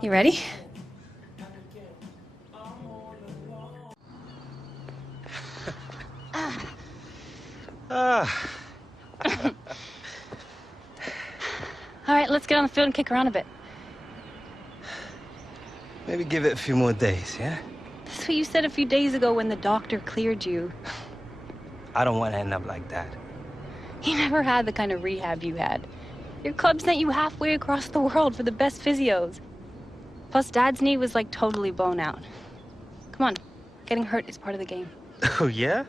You ready? All right, let's get on the field and kick around a bit. Maybe give it a few more days, yeah? That's what you said a few days ago when the doctor cleared you. I don't want to end up like that. You never had the kind of rehab you had. Your club sent you halfway across the world for the best physios. Plus, Dad's knee was like totally blown out. Come on, getting hurt is part of the game. Oh, yeah?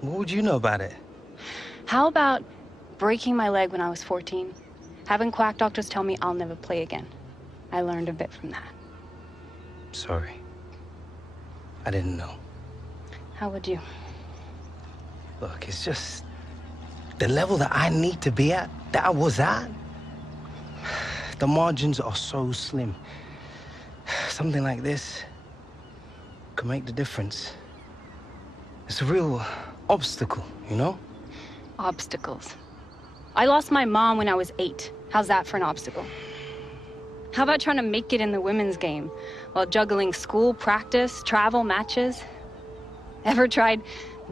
What would you know about it? How about breaking my leg when I was 14? Having quack doctors tell me I'll never play again. I learned a bit from that. Sorry. I didn't know. How would you? Look, it's just the level that I need to be at, that I was at. The margins are so slim. Something like this could make the difference. It's a real obstacle, you know? Obstacles. I lost my mom when I was 8. How's that for an obstacle? How about trying to make it in the women's game while juggling school, practice, travel, matches? Ever tried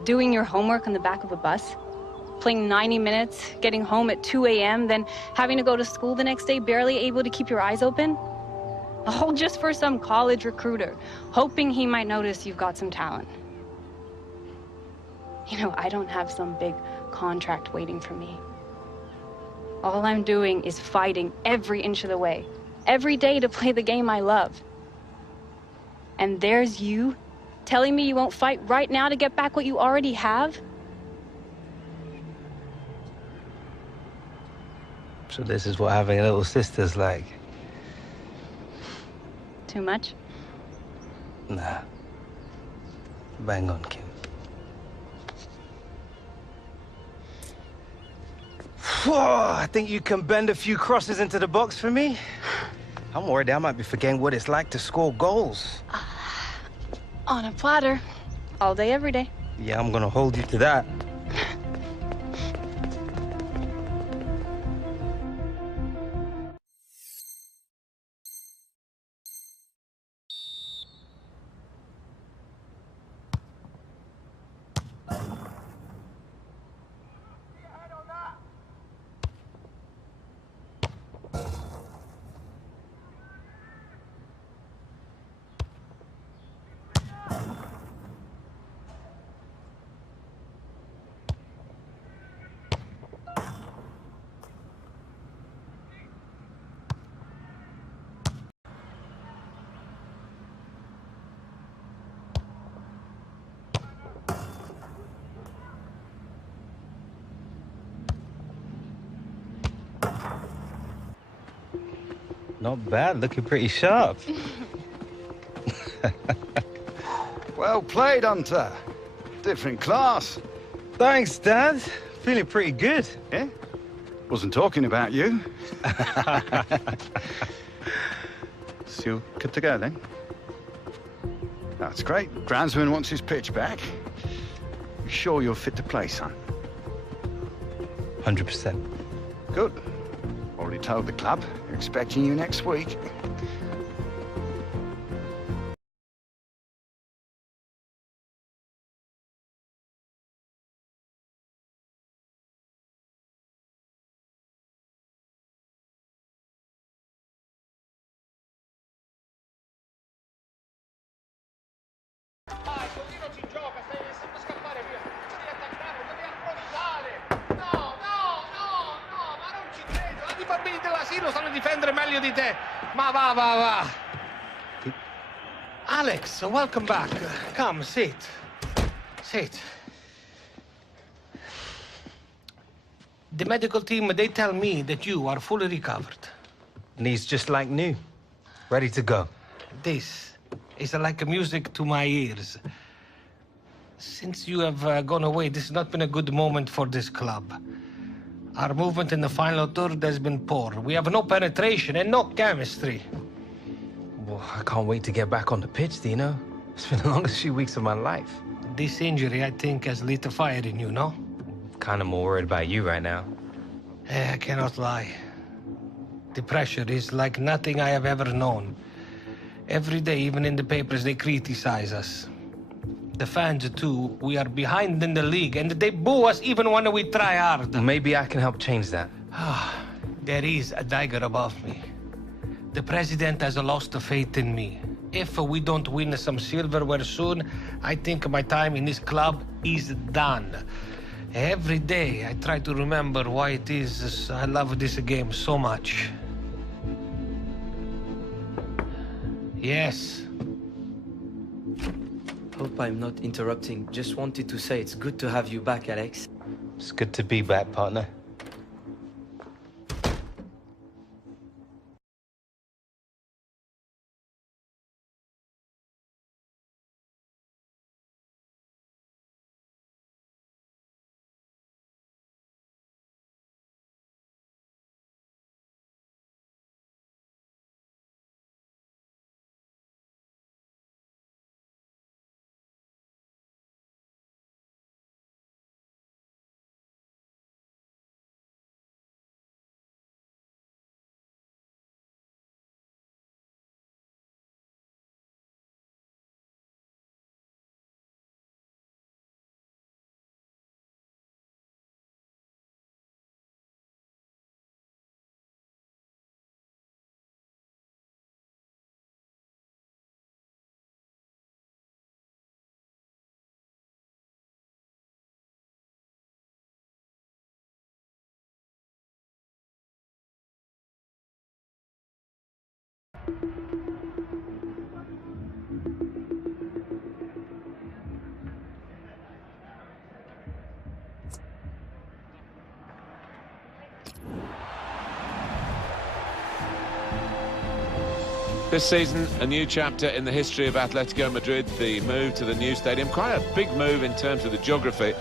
doing your homework on the back of a bus? Playing 90 minutes, getting home at 2 a.m., then having to go to school the next day, barely able to keep your eyes open? All just for some college recruiter, hoping he might notice you've got some talent. You know, I don't have some big contract waiting for me. All I'm doing is fighting every inch of the way, every day to play the game I love. And there's you telling me you won't fight right now to get back what you already have? So this is what having a little sister's like. Too much? Nah. Bang on, Kim. Whoa, I think you can bend a few crosses into the box for me. I'm worried I might be forgetting what it's like to score goals. On a platter. All day, every day. Yeah, I'm gonna hold you to that. Not bad, looking pretty sharp. Well played, Hunter. Different class. Thanks, Dad. Feeling pretty good. Yeah? Wasn't talking about you. So you're good to go, then? That's great. Groundsman wants his pitch back. You sure you're fit to play, son? 100%. Good. Already told the club. They're expecting you next week. Sanno difendere meglio di te. Ma va. Alex, welcome back. Come, sit. Sit. The medical team, they tell me that you are fully recovered. Knees just like new. Ready to go. This is like music to my ears. Since you have gone away, this has not been a good moment for this club. Our movement in the final third has been poor. We have no penetration and no chemistry. Well, I can't wait to get back on the pitch, Dino. It's been the longest few weeks of my life. This injury, I think, has lit a fire in you, no? Kind of more worried about you right now. I cannot lie. The pressure is like nothing I have ever known. Every day, even in the papers, they criticize us. The fans too, we are behind in the league, and they boo us even when we try hard. Maybe I can help change that. There is a dagger above me. The president has lost faith in me. If we don't win some silverware soon, I think my time in this club is done. Every day I try to remember why it is I love this game so much. Yes. Hope I'm not interrupting. Just wanted to say it's good to have you back, Alex. It's good to be back, partner. This season, a new chapter in the history of Atletico Madrid, the move to the new stadium. Quite a big move in terms of the geography,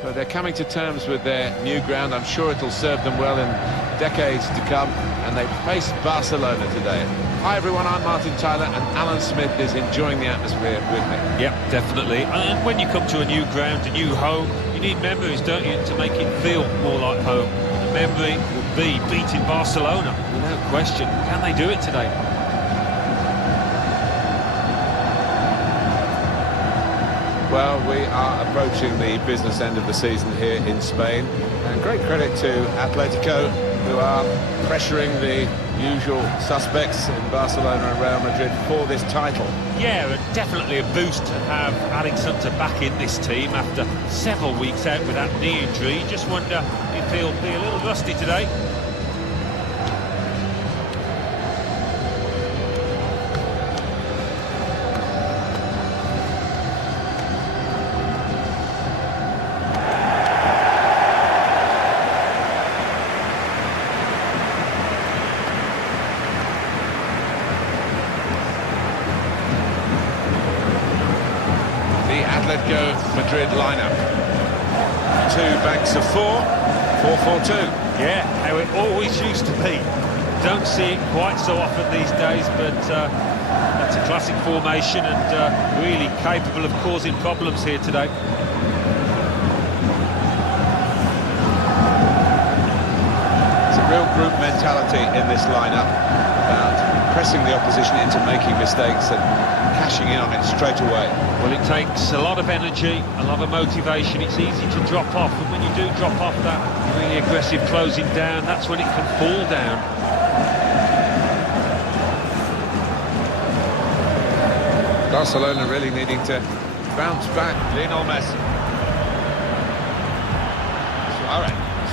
but they're coming to terms with their new ground. I'm sure it'll serve them well in decades to come, and they face Barcelona today. Hi everyone, I'm Martin Tyler, and Alan Smith is enjoying the atmosphere with me. Yep, definitely. And when you come to a new ground, a new home, you need memories, don't you, to make it feel more like home. The memory will be beating Barcelona, without question. Can they do it today? Well, we are approaching the business end of the season here in Spain, and great credit to Atletico, who are pressuring the usual suspects in Barcelona and Real Madrid for this title. Yeah, and definitely a boost to have Alex Hunter back in this team after several weeks out with that knee injury. Just wonder if he'll be a little rusty today. Atletico Madrid lineup. Two banks of four, 4-4-2. Yeah, how it always used to be. Don't see it quite so often these days, but that's a classic formation and really capable of causing problems here today. It's a real group mentality in this lineup, about pressing the opposition into making mistakes and cashing in on it straight away. Well, it takes a lot of energy, a lot of motivation. It's easy to drop off, and when you do drop off that really aggressive closing down, that's when it can fall down. Barcelona really needing to bounce back. Lionel Messi.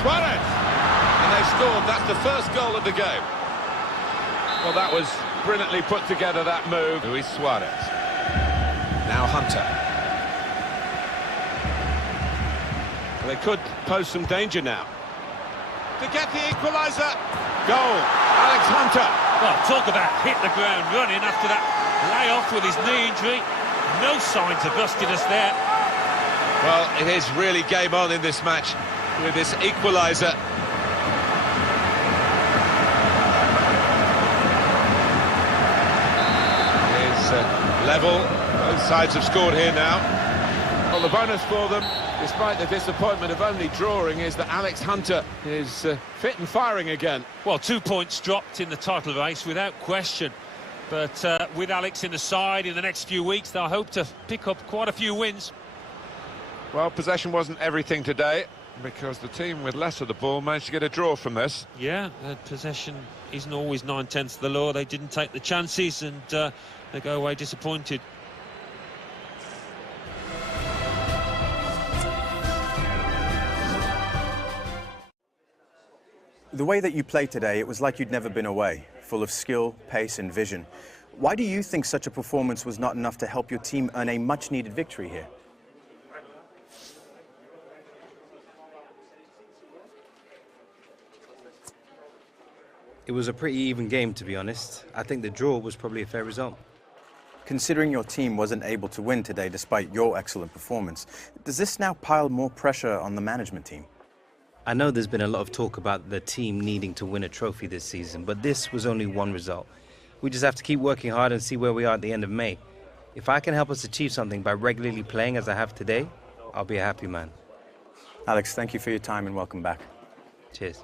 Suarez! And they've scored. That's the first goal of the game. Well, that was brilliantly put together, that move. Luis Suarez. Now Hunter. Well, they could pose some danger now. To get the equaliser. Goal. Alex Hunter. Well, talk about hit the ground running after that layoff with his knee injury. No signs of rustiness there. Well, it is really game on in this match with this equaliser. Level, both sides have scored here now. Well, the bonus for them, despite the disappointment of only drawing, is that Alex Hunter is fit and firing again. Well, 2 points dropped in the title race without question. But with Alex in the side in the next few weeks, they'll hope to pick up quite a few wins. Well, possession wasn't everything today, because the team with less of the ball managed to get a draw from this. Yeah, possession isn't always 9/10 of the law. They didn't take the chances, and they go away disappointed. The way that you played today, it was like you'd never been away, full of skill, pace and vision. Why do you think such a performance was not enough to help your team earn a much-needed victory here? It was a pretty even game, to be honest. I think the draw was probably a fair result. Considering your team wasn't able to win today despite your excellent performance, does this now pile more pressure on the management team? I know there's been a lot of talk about the team needing to win a trophy this season, but this was only one result. We just have to keep working hard and see where we are at the end of May. If I can help us achieve something by regularly playing as I have today, I'll be a happy man. Alex, thank you for your time and welcome back. Cheers.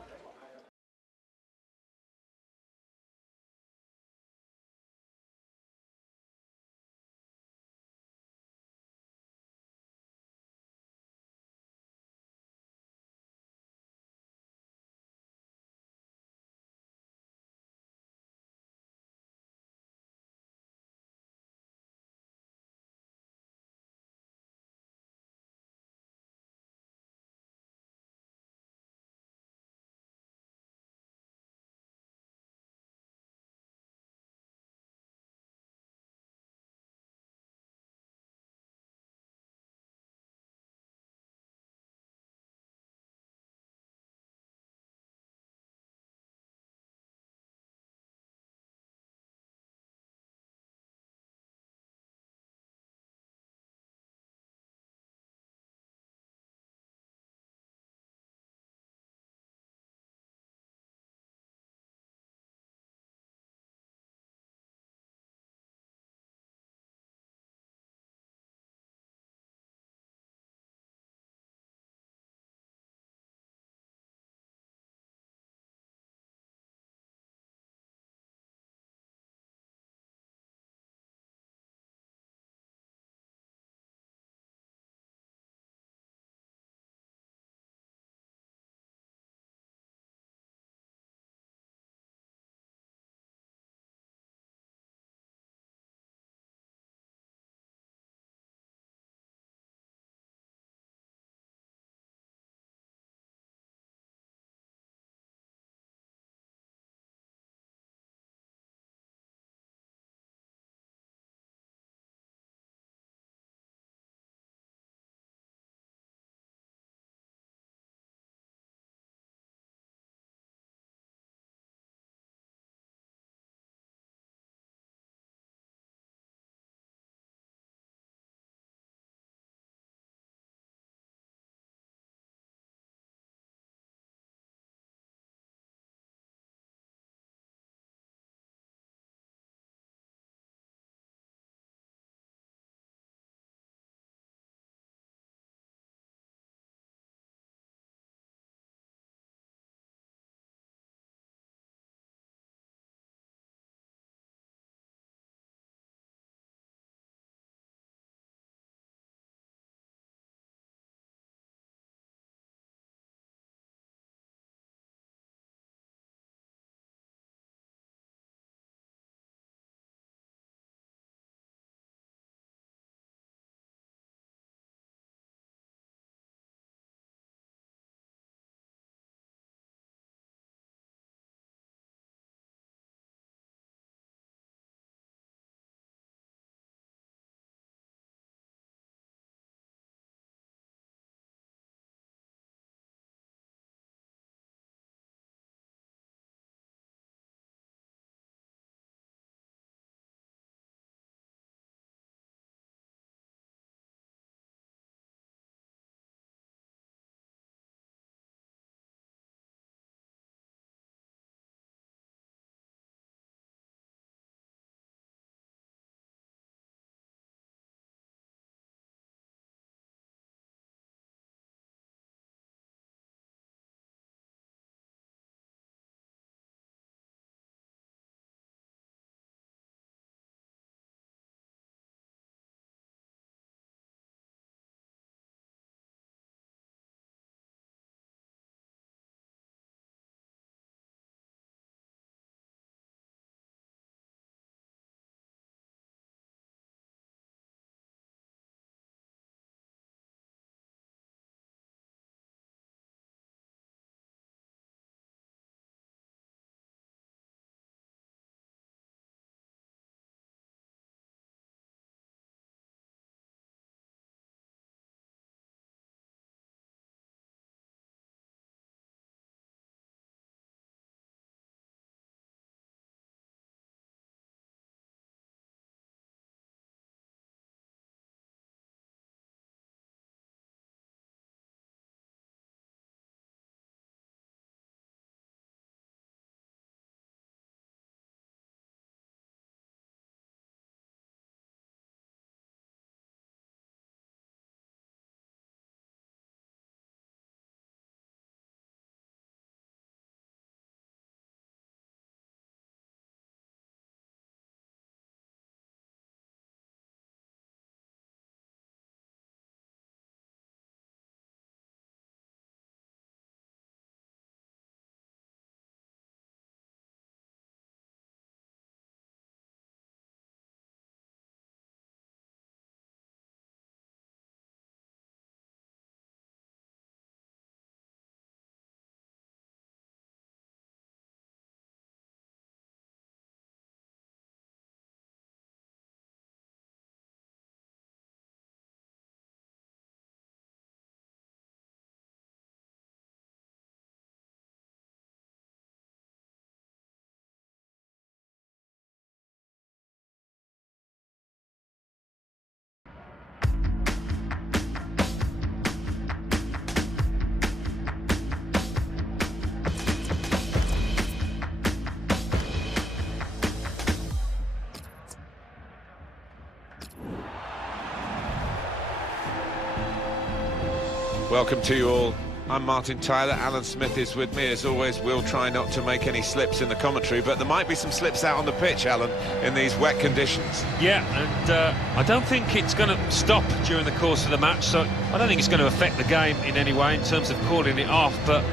Welcome to you all. I'm Martin Tyler. Alan Smith is with me. As always, we'll try not to make any slips in the commentary, but there might be some slips out on the pitch, Alan, in these wet conditions. Yeah, and I don't think it's going to stop during the course of the match, so I don't think it's going to affect the game in any way in terms of calling it off, but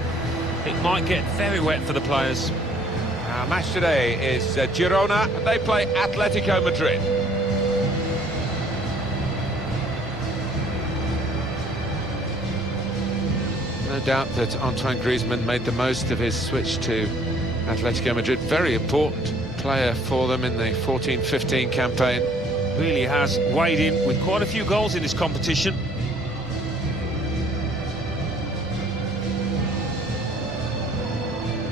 it might get very wet for the players. Our match today is Girona, and they play Atletico Madrid. No doubt that Antoine Griezmann made the most of his switch to Atletico Madrid. Very important player for them in the 14-15 campaign. Really has weighed in with quite a few goals in this competition.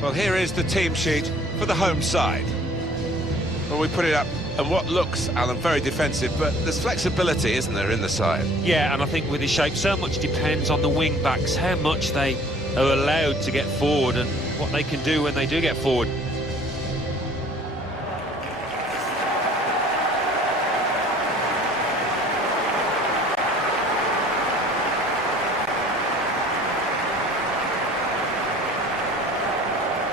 Well, here is the team sheet for the home side. Well, we put it up, and what looks, Alan, very defensive, but there's flexibility, isn't there, in the side? Yeah, and I think with his shape, so much depends on the wing-backs, how much they are allowed to get forward and what they can do when they do get forward.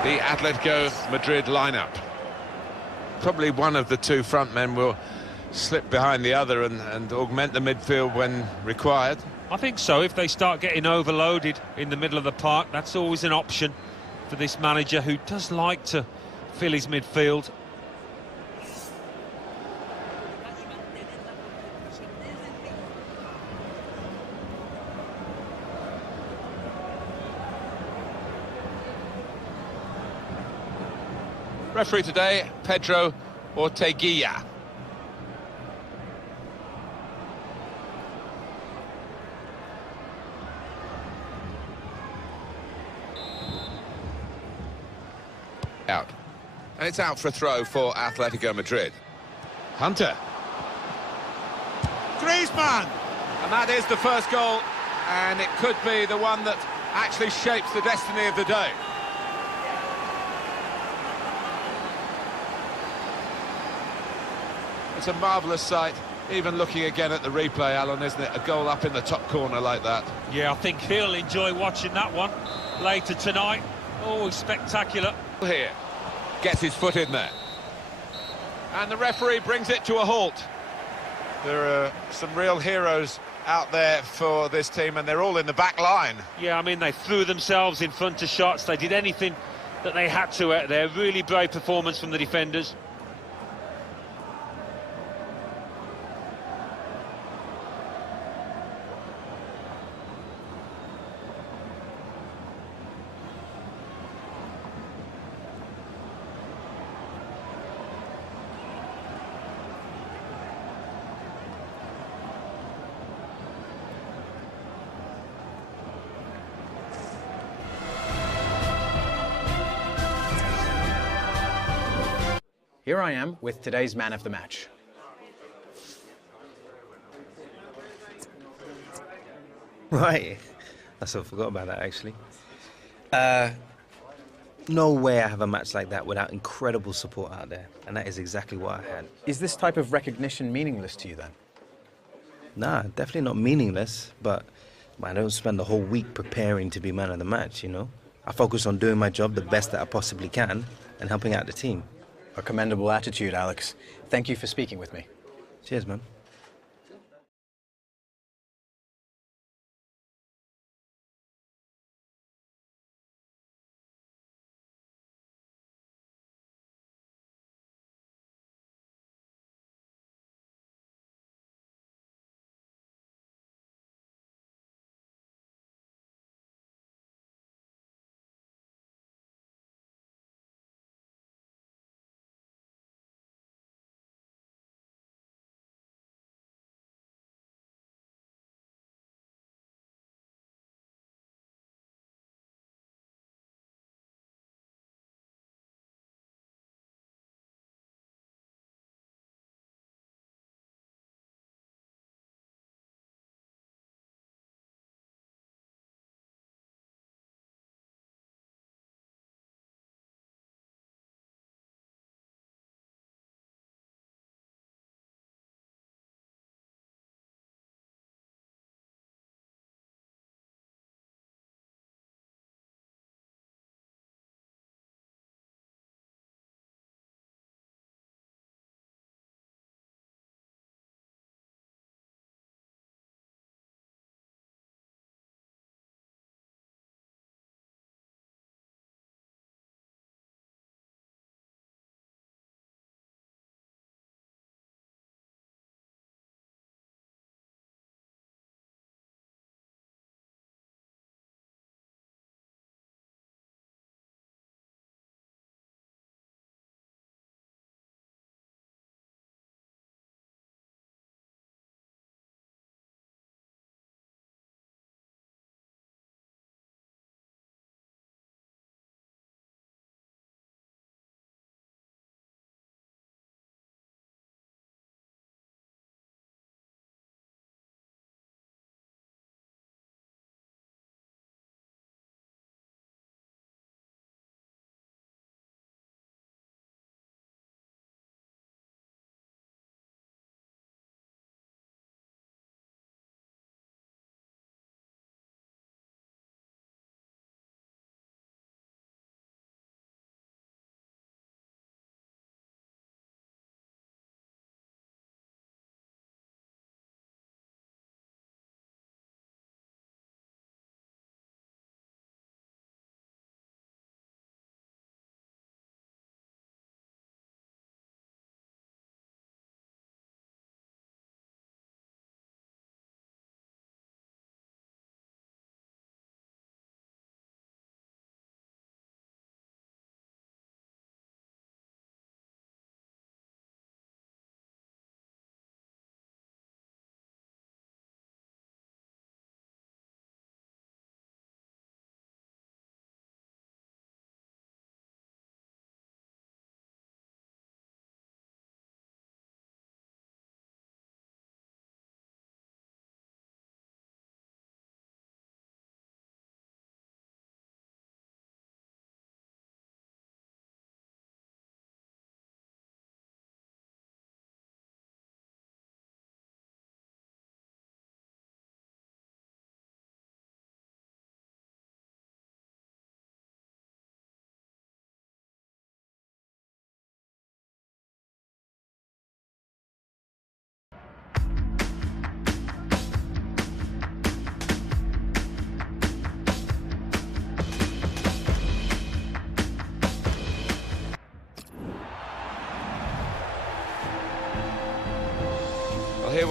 The Atletico Madrid lineup. Probably one of the two front men will slip behind the other and augment the midfield when required. I think so. If they start getting overloaded in the middle of the park, that's always an option for this manager who does like to fill his midfield. Referee today, Pedro Orteguilla. Out. And it's out for a throw for Atletico Madrid. Hunter. Griezmann! And that is the first goal, and it could be the one that actually shapes the destiny of the day. It's a marvellous sight, even looking again at the replay, Alan, isn't it? A goal up in the top corner like that. Yeah, I think he'll enjoy watching that one later tonight. Always spectacular. Here, gets his foot in there. And the referee brings it to a halt. There are some real heroes out there for this team, and they're all in the back line. Yeah, I mean, they threw themselves in front of shots. They did anything that they had to out there. Really brave performance from the defenders. Here I am with today's man of the match. Right. I sort of forgot about that, actually. No way I have a match like that without incredible support out there. And that is exactly what I had. Is this type of recognition meaningless to you then? Nah, definitely not meaningless, but I don't spend the whole week preparing to be man of the match, you know? I focus on doing my job the best that I possibly can and helping out the team. A commendable attitude, Alex. Thank you for speaking with me. Cheers, man.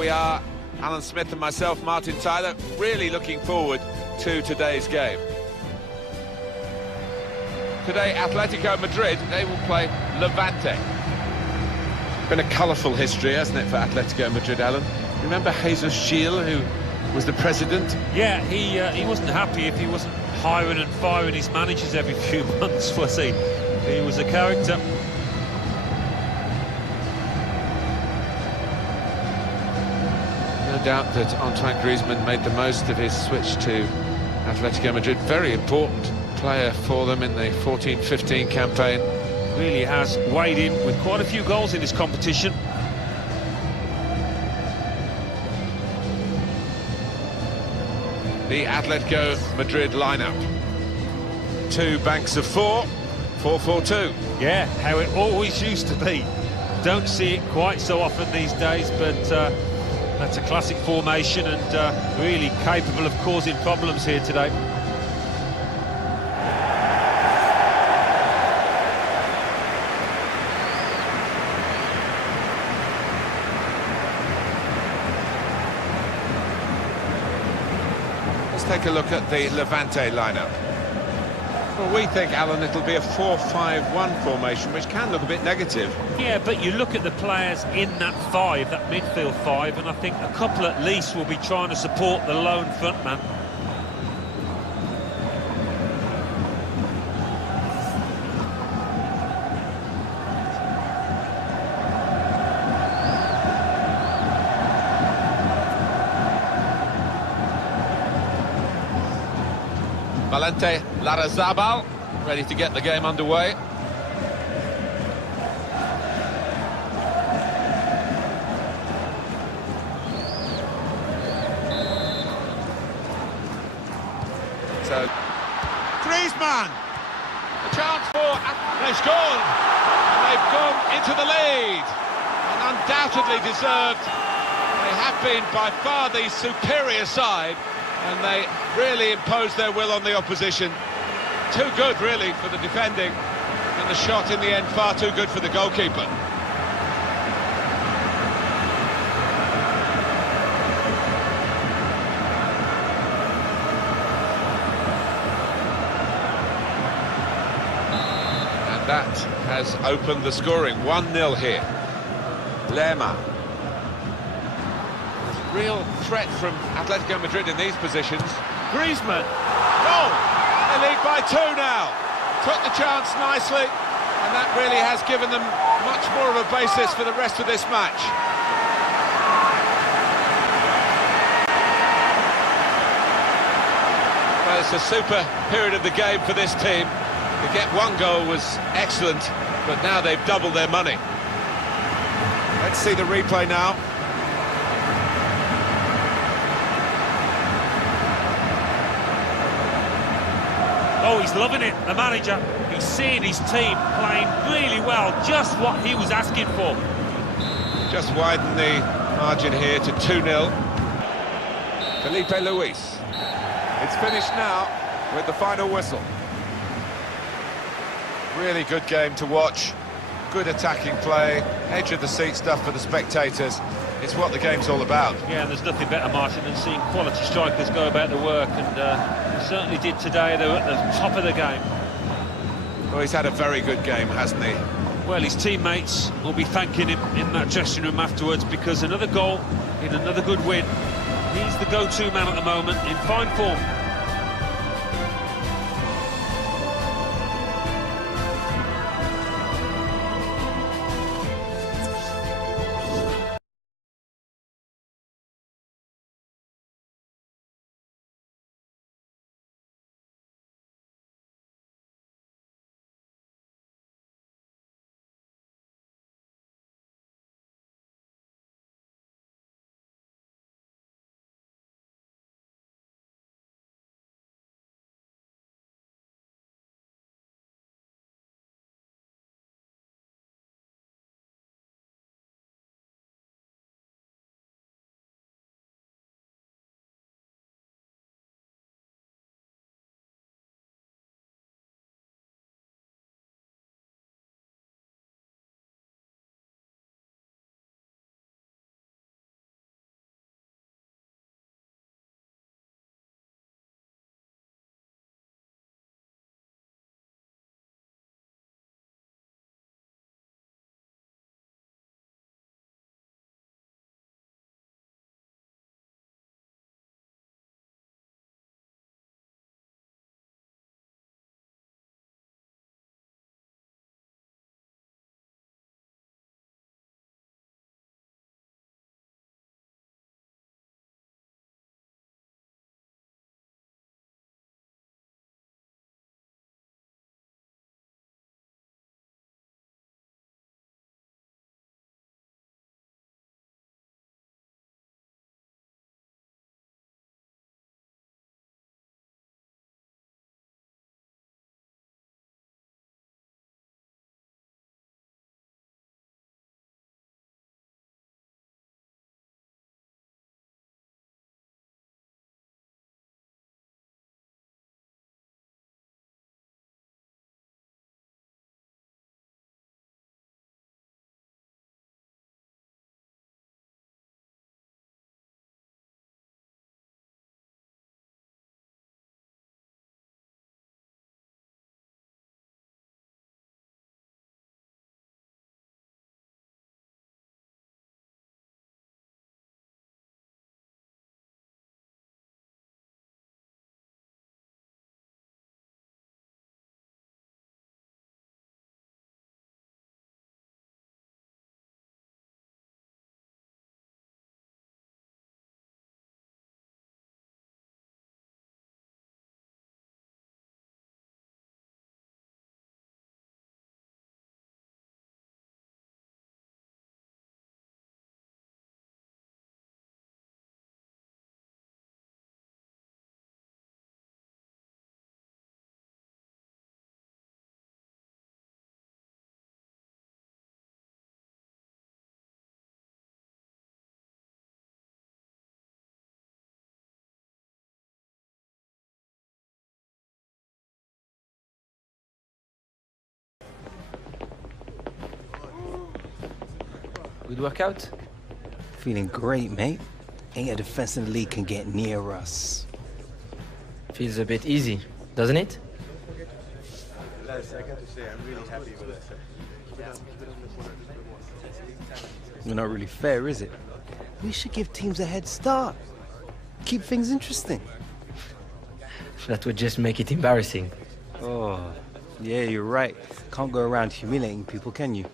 we are, Alan Smith and myself, Martin Tyler, really looking forward to today's game. Today, Atletico Madrid, they will play Levante. Been a colourful history, hasn't it, for Atletico Madrid, Alan? Remember Jesus Gil, who was the president? Yeah, he wasn't happy if he wasn't hiring and firing his managers every few months, was he? He was a character. No doubt that Antoine Griezmann made the most of his switch to Atletico Madrid. Very important player for them in the 14-15 campaign. Really has weighed in with quite a few goals in this competition. The Atletico Madrid lineup. Two banks of four, 4-4-2. Yeah, how it always used to be. Don't see it quite so often these days, but that's a classic formation and really capable of causing problems here today. Let's take a look at the Levante lineup. Well, we think, Alan, it'll be a 4-5-1 formation, which can look a bit negative. Yeah, but you look at the players in that five, that midfield five, and I think a couple at least will be trying to support the lone frontman. Valente Larrazabal, ready to get the game underway. So, Griezmann! A chance for... They've scored! And they've gone into the lead! And undoubtedly deserved. They have been by far the superior side, and they really imposed their will on the opposition. Too good, really, for the defending, and the shot in the end far too good for the goalkeeper. And that has opened the scoring. 1-0 here. Lerma. Real threat from Atletico Madrid in these positions. Griezmann. Oh! They lead by 2 now. Took the chance nicely, and that really has given them much more of a basis for the rest of this match. Well, it's a super period of the game for this team. To get 1 goal was excellent, but now they've doubled their money. Let's see the replay now. Oh, he's loving it, the manager. He's seeing his team playing really well, just what he was asking for. Just widen the margin here to 2-0. Felipe Luis. It's finished now with the final whistle. Really good game to watch. Good attacking play, edge of the seat stuff for the spectators. It's what the game's all about. Yeah, and there's nothing better, Martin, than seeing quality strikers go about the work, and they certainly did today. They were at the top of the game. Well, he's had a very good game, hasn't he? Well, his teammates will be thanking him in that dressing room afterwards, because another goal in another good win. He's the go-to man at the moment, in fine form. Good workout? Feeling great, mate. Ain't a defense in the league can get near us. Feels a bit easy, doesn't it? Not really fair, is it? We should give teams a head start. Keep things interesting. That would just make it embarrassing. Oh, yeah, you're right. Can't go around humiliating people, can you?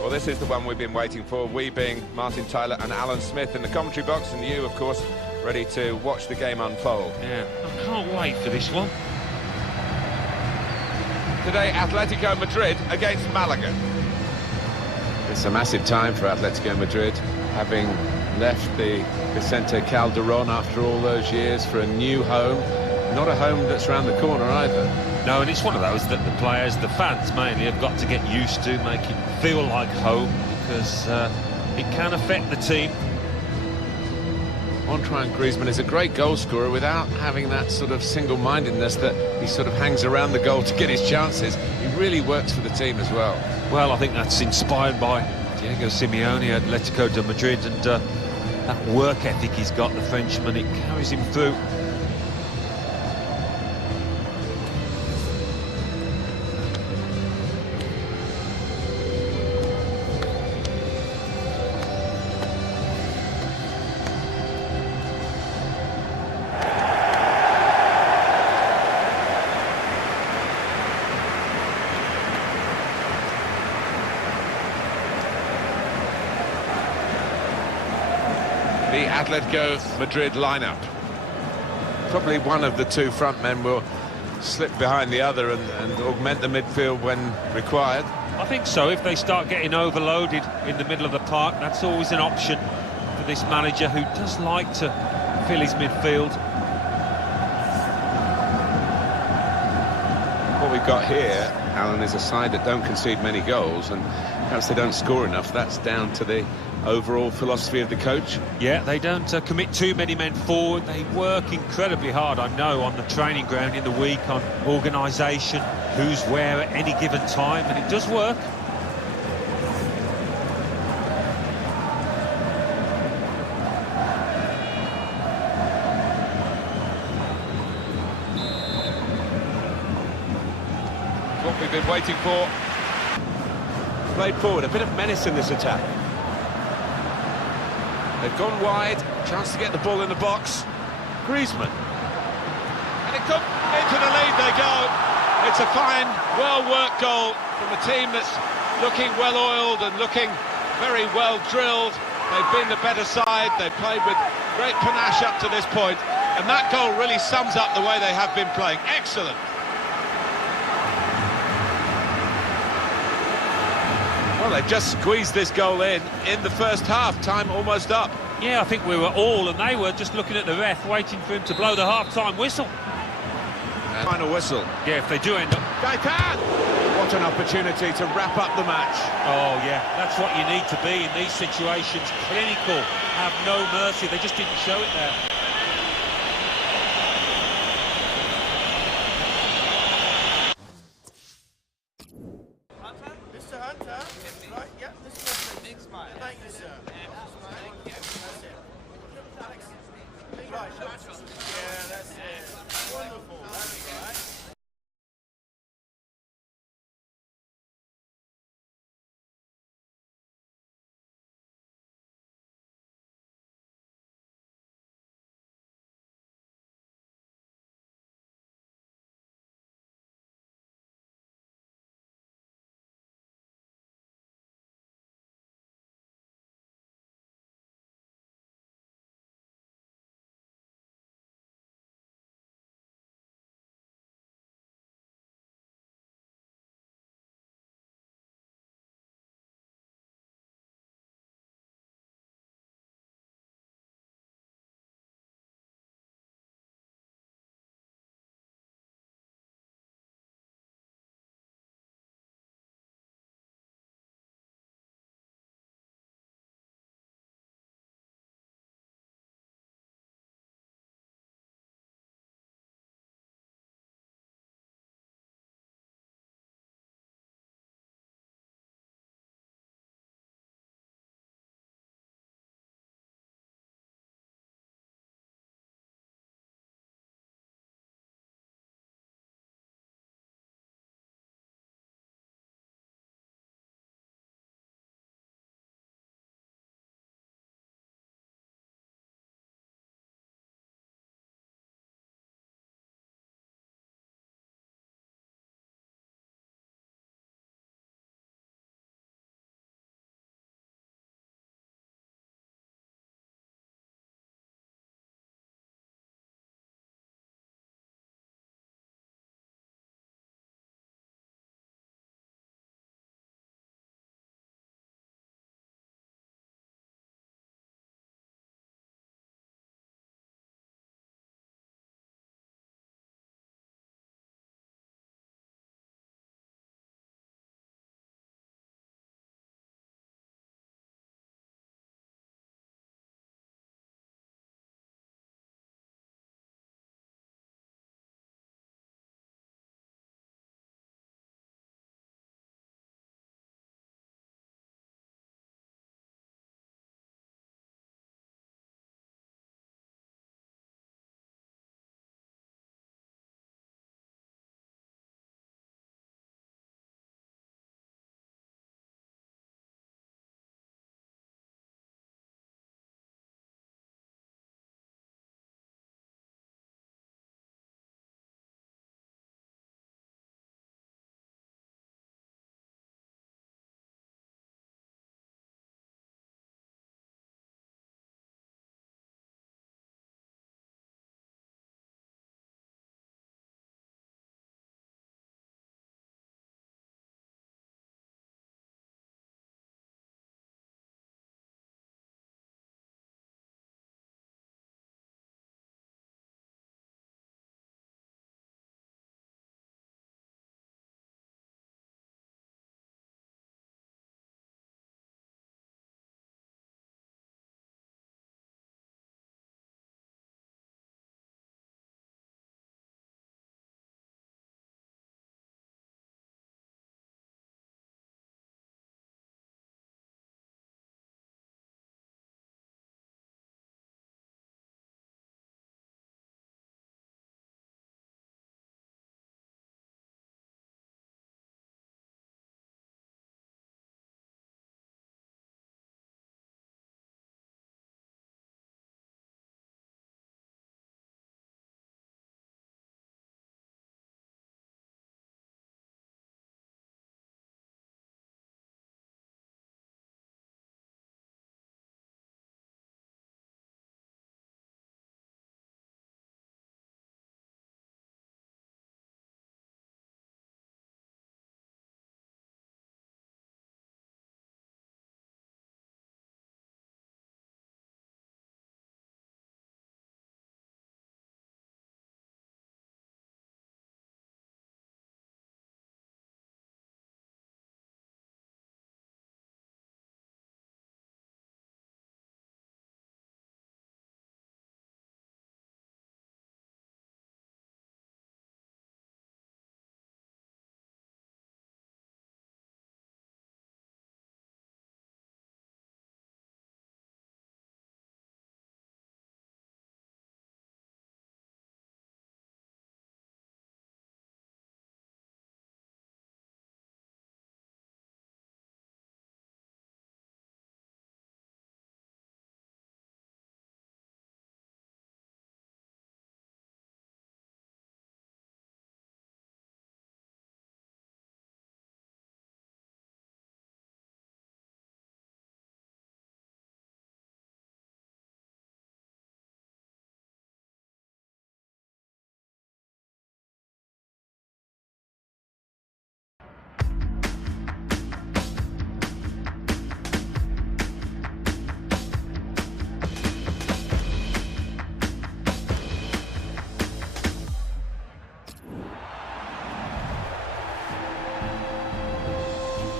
Well, this is the one we've been waiting for, we being Martin Tyler and Alan Smith in the commentary box, and you, of course, ready to watch the game unfold. Yeah, I can't wait for this one. Today, Atletico Madrid against Malaga. It's a massive time for Atletico Madrid, having left the Vicente Calderón after all those years for a new home. Not a home that's round the corner either. No, and it's one of those that the players, the fans mainly, have got to get used to, make it feel like home, because it can affect the team. Antoine Griezmann is a great goal scorer without having that sort of single-mindedness that he sort of hangs around the goal to get his chances. He really works for the team as well. Well, I think that's inspired by Diego Simeone at Atletico de Madrid, and that work ethic he's got, the Frenchman, it carries him through. The Atletico Madrid lineup. Probably one of the two front men will slip behind the other and augment the midfield when required. I think so. If they start getting overloaded in the middle of the park, that's always an option for this manager, who does like to fill his midfield. What we've got here, Alan, is a side that don't concede many goals, and perhaps they don't score enough. That's down to the overall philosophy of the coach. Yeah, they don't commit too many men forward. They work incredibly hard, I know, on the training ground in the week, on organisation, who's where at any given time, and it does work. What we've been waiting for. Played forward, a bit of menace in this attack. They've gone wide, chance to get the ball in the box. Griezmann. And it comes into the lead, they go. It's a fine, well-worked goal from a team that's looking well-oiled and looking very well-drilled. They've been the better side, they've played with great panache up to this point, and that goal really sums up the way they have been playing. Excellent. Well, they've just squeezed this goal in the first half, time almost up. Yeah, I think we were all, and they were just looking at the ref, waiting for him to blow the half-time whistle. And final whistle. Yeah, if they do end up... Gaetan! What an opportunity to wrap up the match. Oh, yeah, that's what you need to be in these situations. Clinical, have no mercy. They just didn't show it there. Mr. Hunter, right, yeah, this is big smile. Thank you, sir. Thank you. That's it. Alex, right, yeah, that's it. Wonderful, that's right.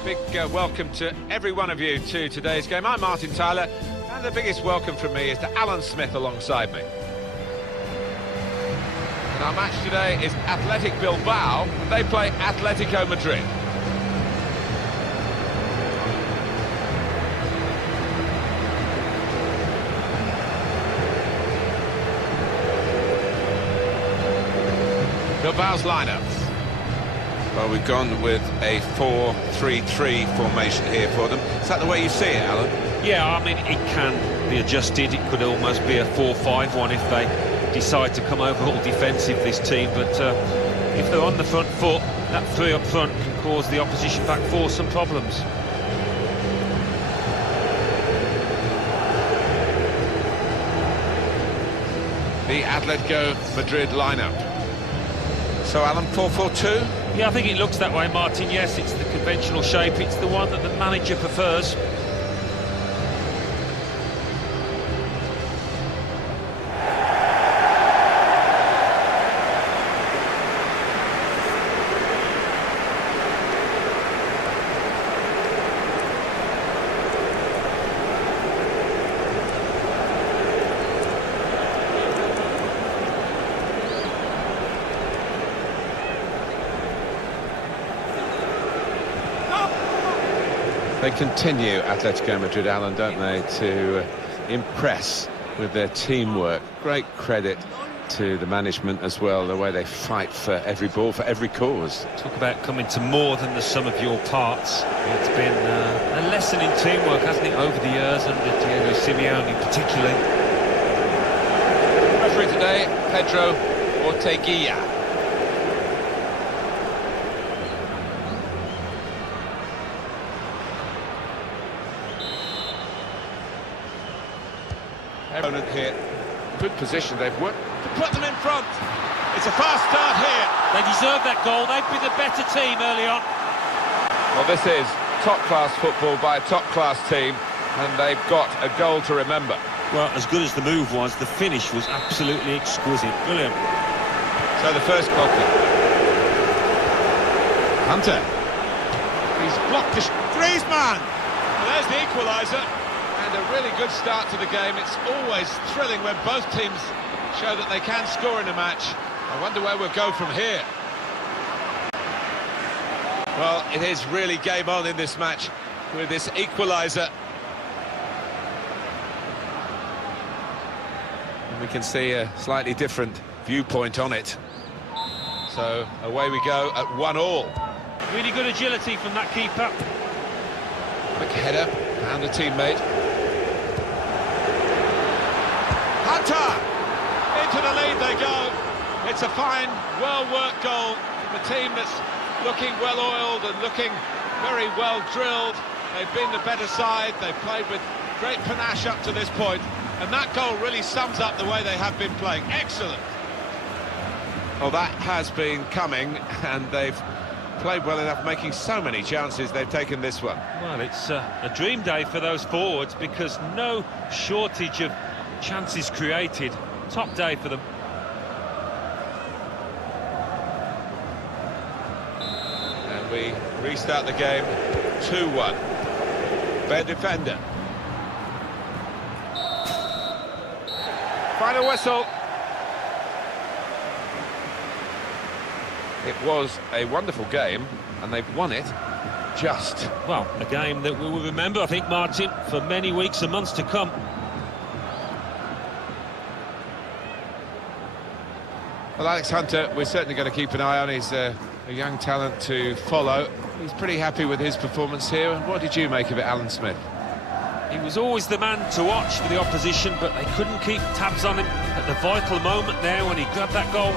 Big welcome to every one of you to today's game. I'm Martin Tyler, and the biggest welcome from me is to Alan Smith alongside me. And our match today is Athletic Bilbao, and they play Atletico Madrid. Bilbao's lineups. Well, we've gone with a 4-3-3 formation here for them. Is that the way you see it, Alan? Yeah, I mean, it can be adjusted. It could almost be a 4-5-1 if they decide to come over all defensive, this team. But if they're on the front foot, that three up front can cause the opposition back four some problems. The Atletico Madrid lineup. So, Alan, 4-4-2? Yeah, I think it looks that way, Martin. Yes, it's the conventional shape. It's the one that the manager prefers. They continue, Atletico Madrid, Alan, don't they, to impress with their teamwork. Great credit to the management as well, the way they fight for every ball, for every cause. Talk about coming to more than the sum of your parts. It's been a lesson in teamwork, hasn't it, over the years, under Diego Simeone particularly. Referee today, Pedro Orteguilla. Opponent here, good position, they've worked to put them in front. It's a fast start here. They deserve that goal. They've been the better team early on. Well, this is top-class football by a top-class team, and they've got a goal to remember. Well, as good as the move was, the finish was absolutely exquisite. Brilliant. So the first pocket. Hunter. He's blocked this. Griezmann! And there's the equaliser. And a really good start to the game. It's always thrilling when both teams show that they can score in a match. I wonder where we'll go from here. Well, it is really game on in this match with this equaliser. And we can see a slightly different viewpoint on it. So away we go at 1-1. Really good agility from that keeper. Quick header, found a teammate. Hunter! Into the lead they go. It's a fine, well-worked goal from a team that's looking well-oiled and looking very well-drilled. They've been the better side. They've played with great panache up to this point. And that goal really sums up the way they have been playing. Excellent. Well, that has been coming, and they've played well enough, making so many chances. They've taken this one. Well, it's a dream day for those forwards because no shortage of chances created. Top day for them. And we restart the game 2-1. Better defender. Final whistle. It was a wonderful game, and they've won it just. Well, a game that we will remember, I think, Martin, for many weeks and months to come. Well, Alex Hunter, we're certainly going to keep an eye on. He's a young talent to follow. He's pretty happy with his performance here. What did you make of it, Alan Smith? He was always the man to watch for the opposition, but they couldn't keep tabs on him at the vital moment there when he grabbed that goal.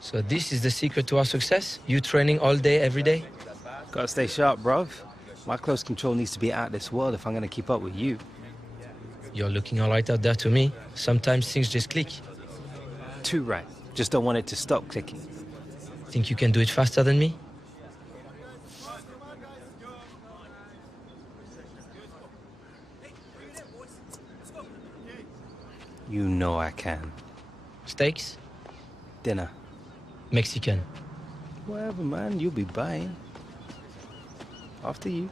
So this is the secret to our success? You training all day, every day? Gotta stay sharp, bruv. My close control needs to be out of this world if I'm gonna keep up with you. You're looking all right out there to me. Sometimes things just click. Too right. Just don't want it to stop clicking. Think you can do it faster than me? You know I can. Steaks? Dinner. Mexican. Whatever, man. You'll be buying. After you.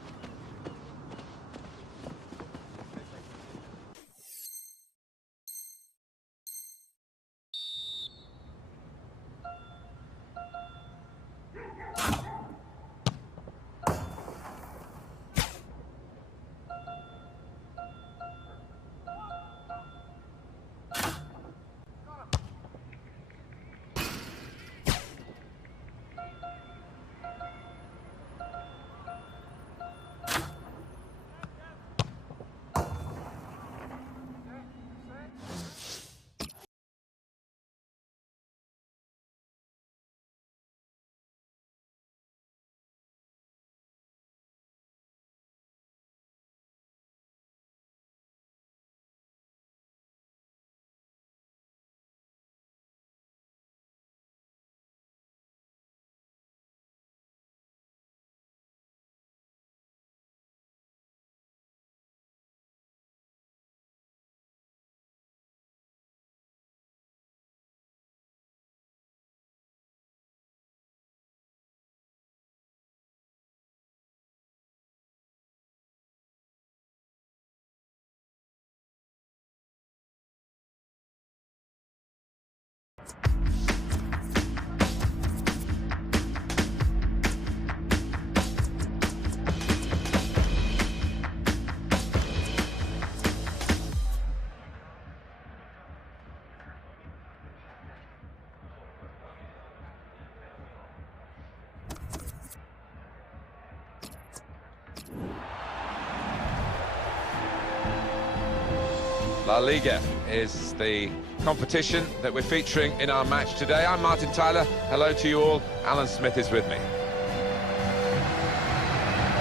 La Liga is the competition that we're featuring in our match today. I'm Martin Tyler. Hello to you all. Alan Smith is with me.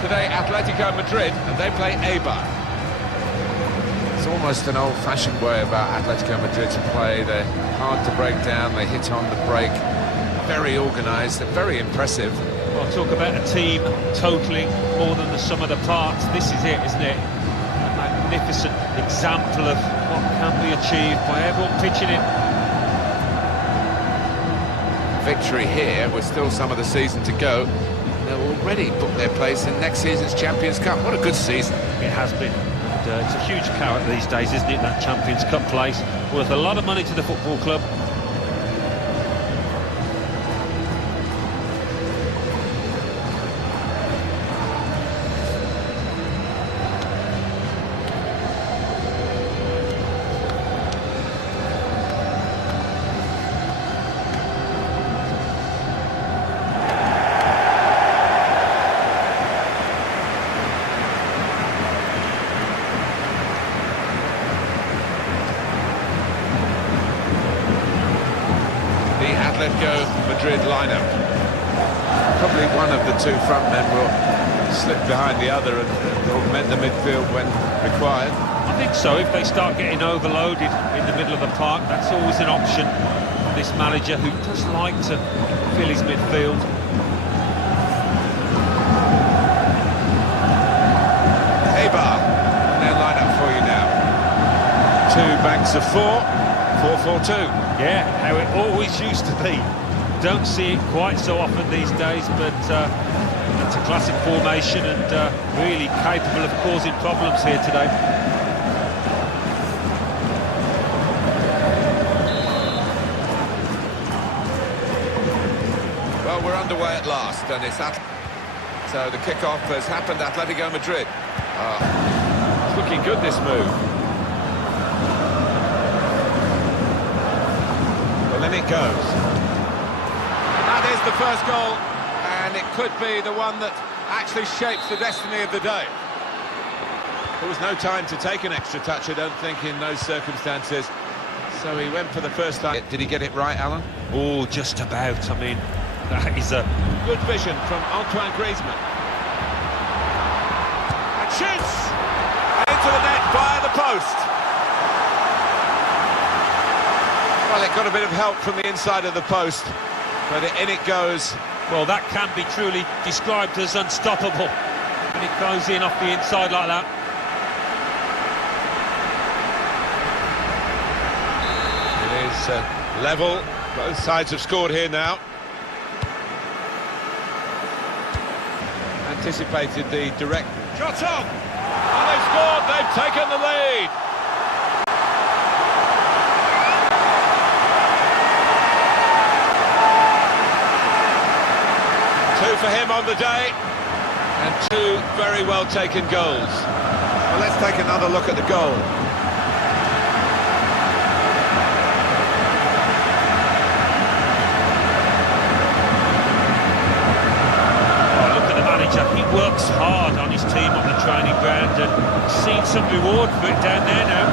Today, Atletico Madrid, and they play Eibar. It's almost an old-fashioned way about Atletico Madrid to play. They're hard to break down. They hit on the break. Very organised. They're very impressive. Well, talk about a team totaling more than the sum of the parts. This is it, isn't it? A magnificent example of what can be achieved by everyone pitching in. Victory here with still some of the season to go. They'll already book their place in next season's Champions Cup. What a good season. It has been. And, it's a huge carrot these days, isn't it, that Champions Cup place? Worth a lot of money to the football club. Atletico Madrid lineup. Probably one of the two front men will slip behind the other and augment the midfield when required. I think so. If they start getting overloaded in the middle of the park, that's always an option for this manager, who does like to fill his midfield. Eibar, their lineup for you now. Two banks of four, 4-4-2. Yeah, how it always used to be. Don't see it quite so often these days, but it's a classic formation and really capable of causing problems here today. Well, we're underway at last, and so the kick-off has happened. Atletico Madrid. It's looking good, this move. Well, then it goes. That is the first goal, and it could be the one that actually shapes the destiny of the day. There was no time to take an extra touch, I don't think, in those circumstances. So he went for the first time. Did he get it right, Alan? Oh, just about. I mean, that is a Good vision from Antoine Griezmann. And shoots! Into the net via the post. Well, it got a bit of help from the inside of the post, but in it goes. well. That can be truly described as unstoppable, and it goes in off the inside like that. It is level. Both sides have scored here now. Anticipated the direct shot on, and they've scored. They've taken the lead. Two for him on the day, and two very well taken goals. Well, let's take another look at the goal. He works hard on his team on the training ground and seen some reward for it down there now.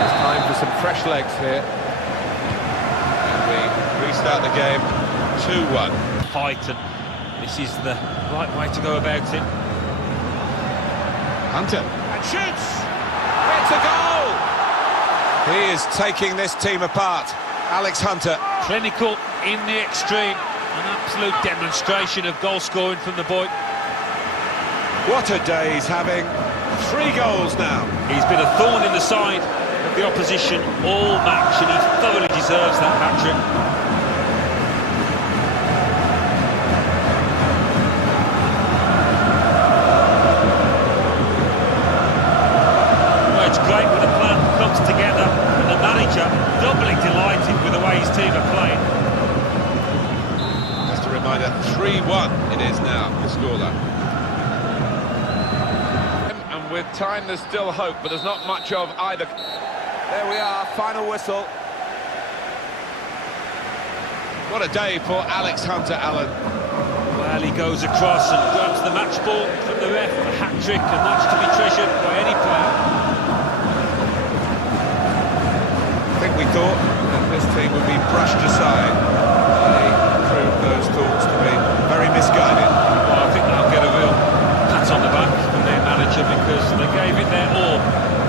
It's time for some fresh legs here. And we restart the game 2-1. Fight, and this is the right way to go about it. Hunter. And shoots! It's a goal! He is taking this team apart. Alex Hunter. Clinical in the extreme. An absolute demonstration of goal scoring from the boy. What a day he's having. 3 goals now. He's been a thorn in the side of the opposition all match, and he thoroughly deserves that hat-trick. Well, it's great when a plan comes together and the manager doubly delighted with the way his team are playing. Reminder, 3-1 it is now, the scoreline. And with time there's still hope, but there's not much of either. There we are, final whistle. What a day for Alex Hunter, Alan. Well, he goes across and grabs the match ball from the ref, a hat-trick, and that's to be treasured by any player. I think we thought that this team would be brushed aside. Those thoughts to be very misguided. Well, I think they'll get a real pat on the back from their manager because they gave it their all.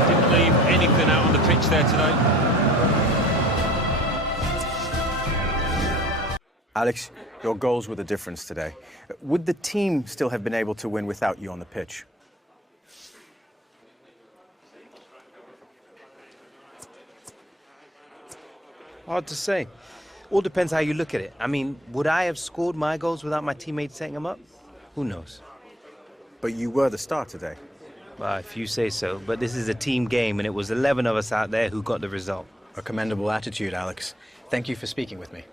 Didn't leave anything out on the pitch there today. Alex, your goals were the difference today. Would the team still have been able to win without you on the pitch? Hard to say. All depends how you look at it. I mean, would I have scored my goals without my teammates setting them up? Who knows? But you were the star today. Well, if you say so. But this is a team game, and it was 11 of us out there who got the result. A commendable attitude, Alex. Thank you for speaking with me.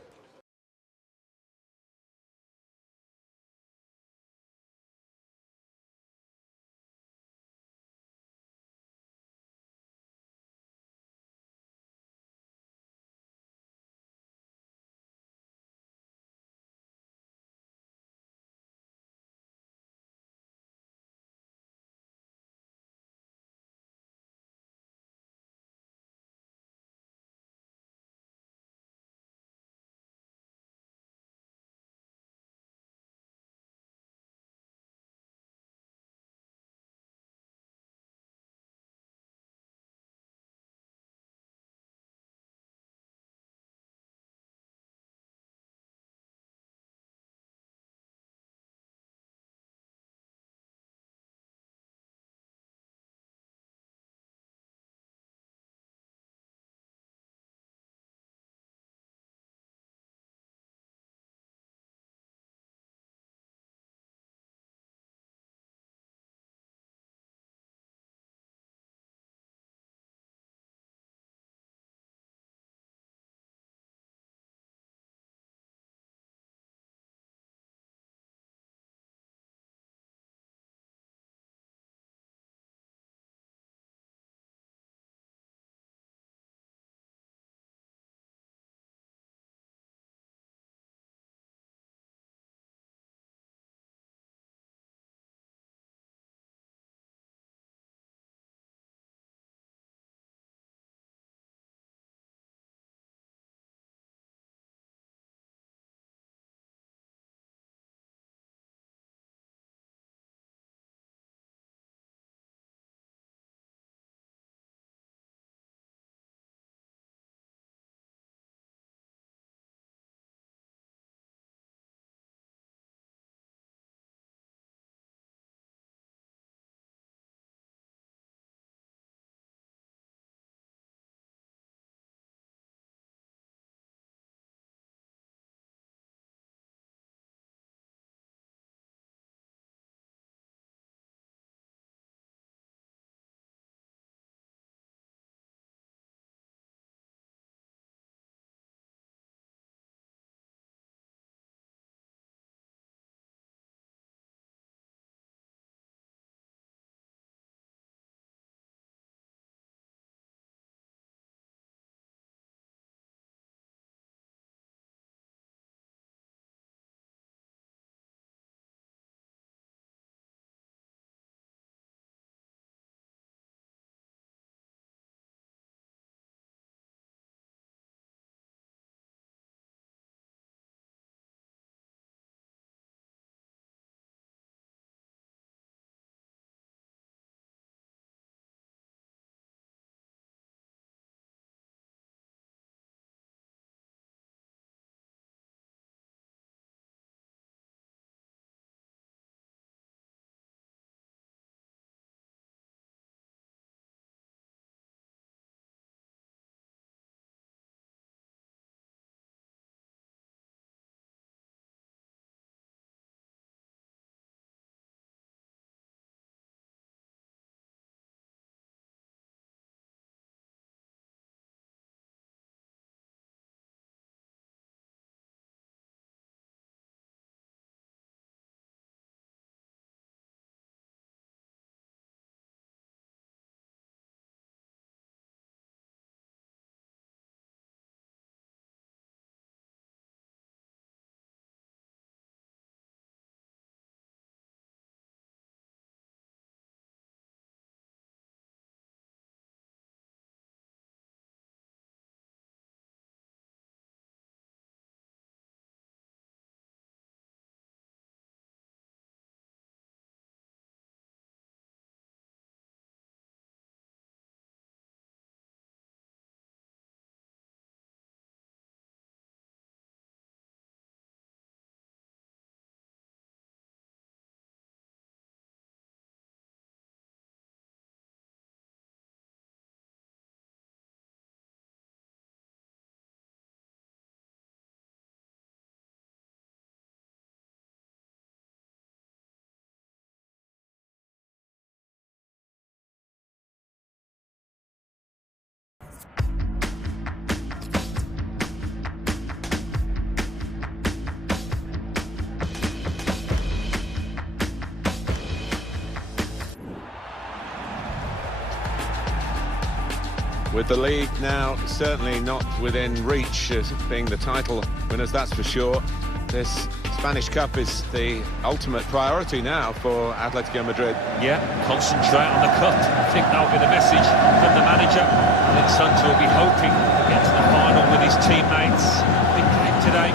With the league now certainly not within reach as being the title winners, that's for sure. This Spanish Cup is the ultimate priority now for Atletico Madrid. Yeah, concentrate on the cup. I think that'll be the message from the manager. Alex Hunter will be hoping to get to the final with his teammates. Big game today.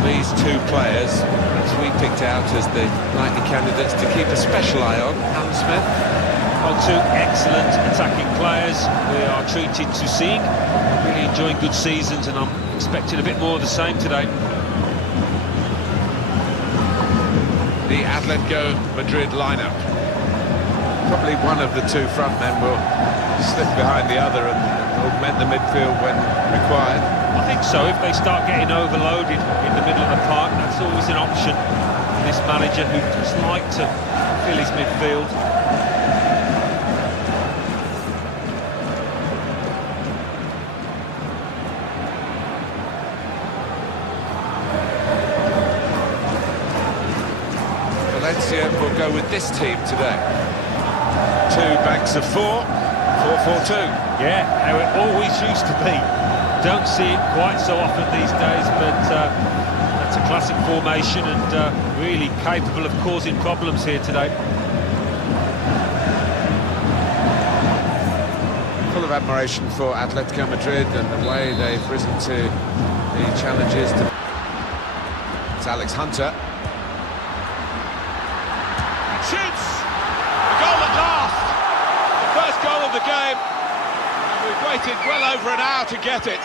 These two players, as we picked out as the likely candidates to keep a special eye on, Alan Smith. Well, two excellent attacking players we are treated to seeing. Really enjoying good seasons, and I'm expecting a bit more of the same today. The Atletico Madrid lineup. Probably one of the two front men will slip behind the other and augment the midfield when required. I think so. If they start getting overloaded in the middle of the park, that's always an option for this manager, who does like to fill his midfield. Valencia will go with this team today. Two banks of four, 4-4-2. Yeah, how it always used to be. Don't see it quite so often these days, but that's a classic formation and really capable of causing problems here today. Full of admiration for Atletico Madrid and the way they've risen to the challenges. It's Alex Hunter. Shoots! The goal at last! The first goal of the game. And we've waited well over an hour to get it.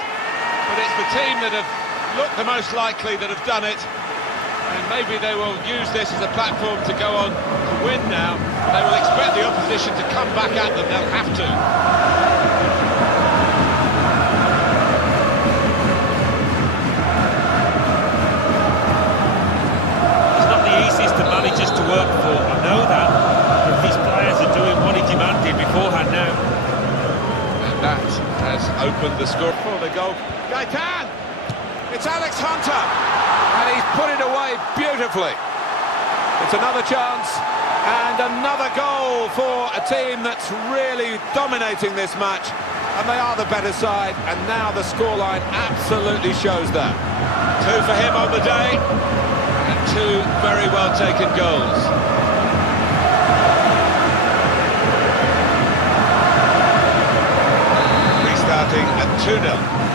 But it's the team that have looked the most likely that have done it. And maybe they will use this as a platform to go on to win now. They will expect the opposition to come back at them. They'll have to. It's not the easiest of managers to work for, I know that. But these players are doing what he demanded beforehand now. And that has opened the score for the goal. Gaetan! It's Alex Hunter! And he's put it away beautifully. It's another chance and another goal for a team that's really dominating this match. And they are the better side, and now the scoreline absolutely shows that. Two for him on the day, and two very well taken goals. Restarting at 2-0.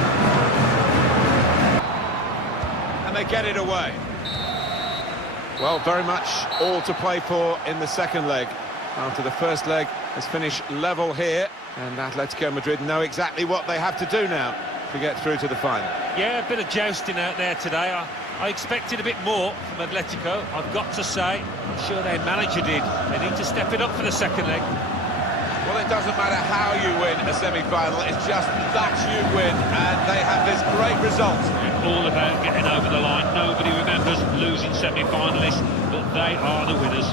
And they get it away. Well, very much all to play for in the second leg. After the first leg has finished level here, and Atletico Madrid know exactly what they have to do now to get through to the final. Yeah, a bit of jousting out there today. I expected a bit more from Atletico, I've got to say. I'm sure their manager did. They need to step it up for the second leg. Well, it doesn't matter how you win a semi-final, it's just that you win, and they have this great result. All about getting over the line. Nobody remembers losing semi-finalists, but they are the winners.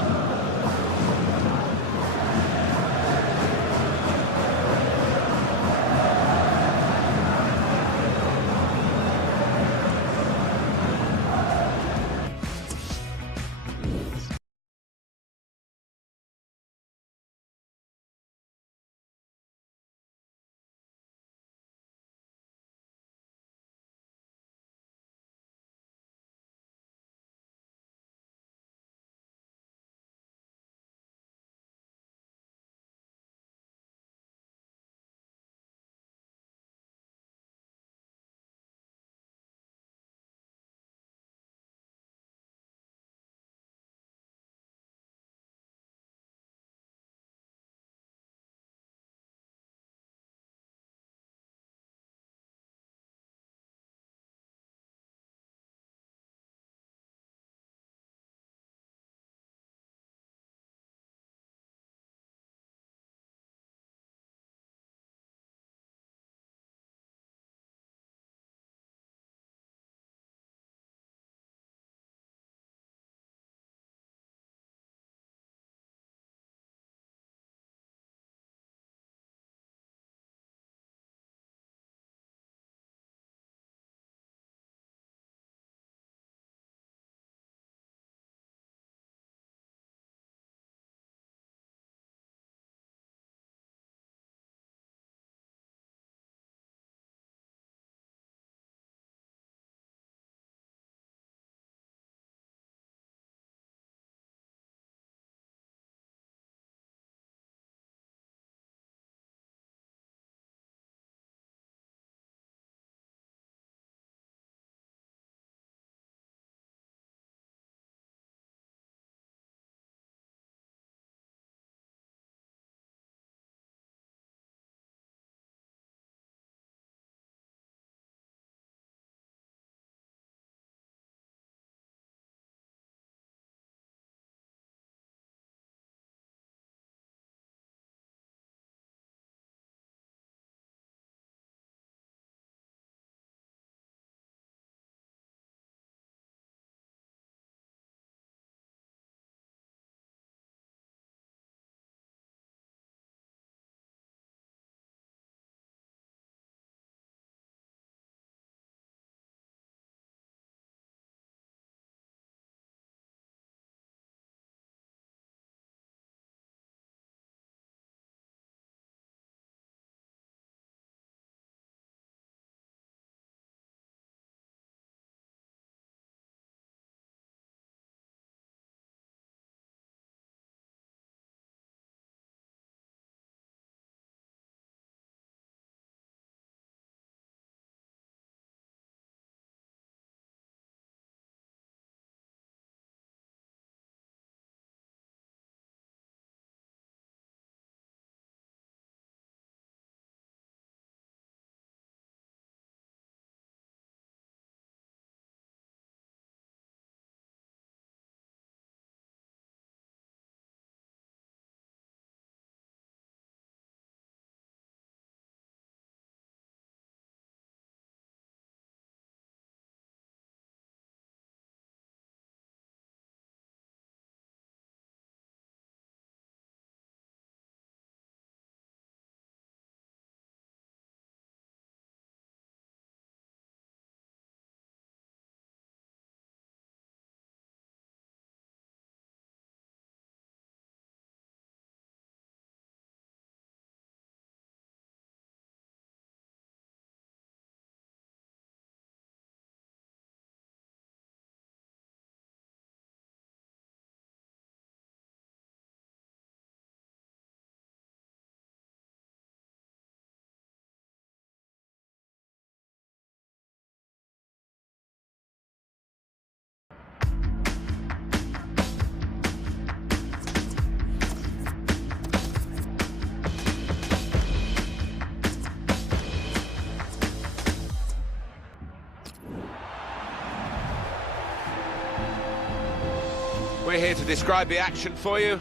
We're here to describe the action for you.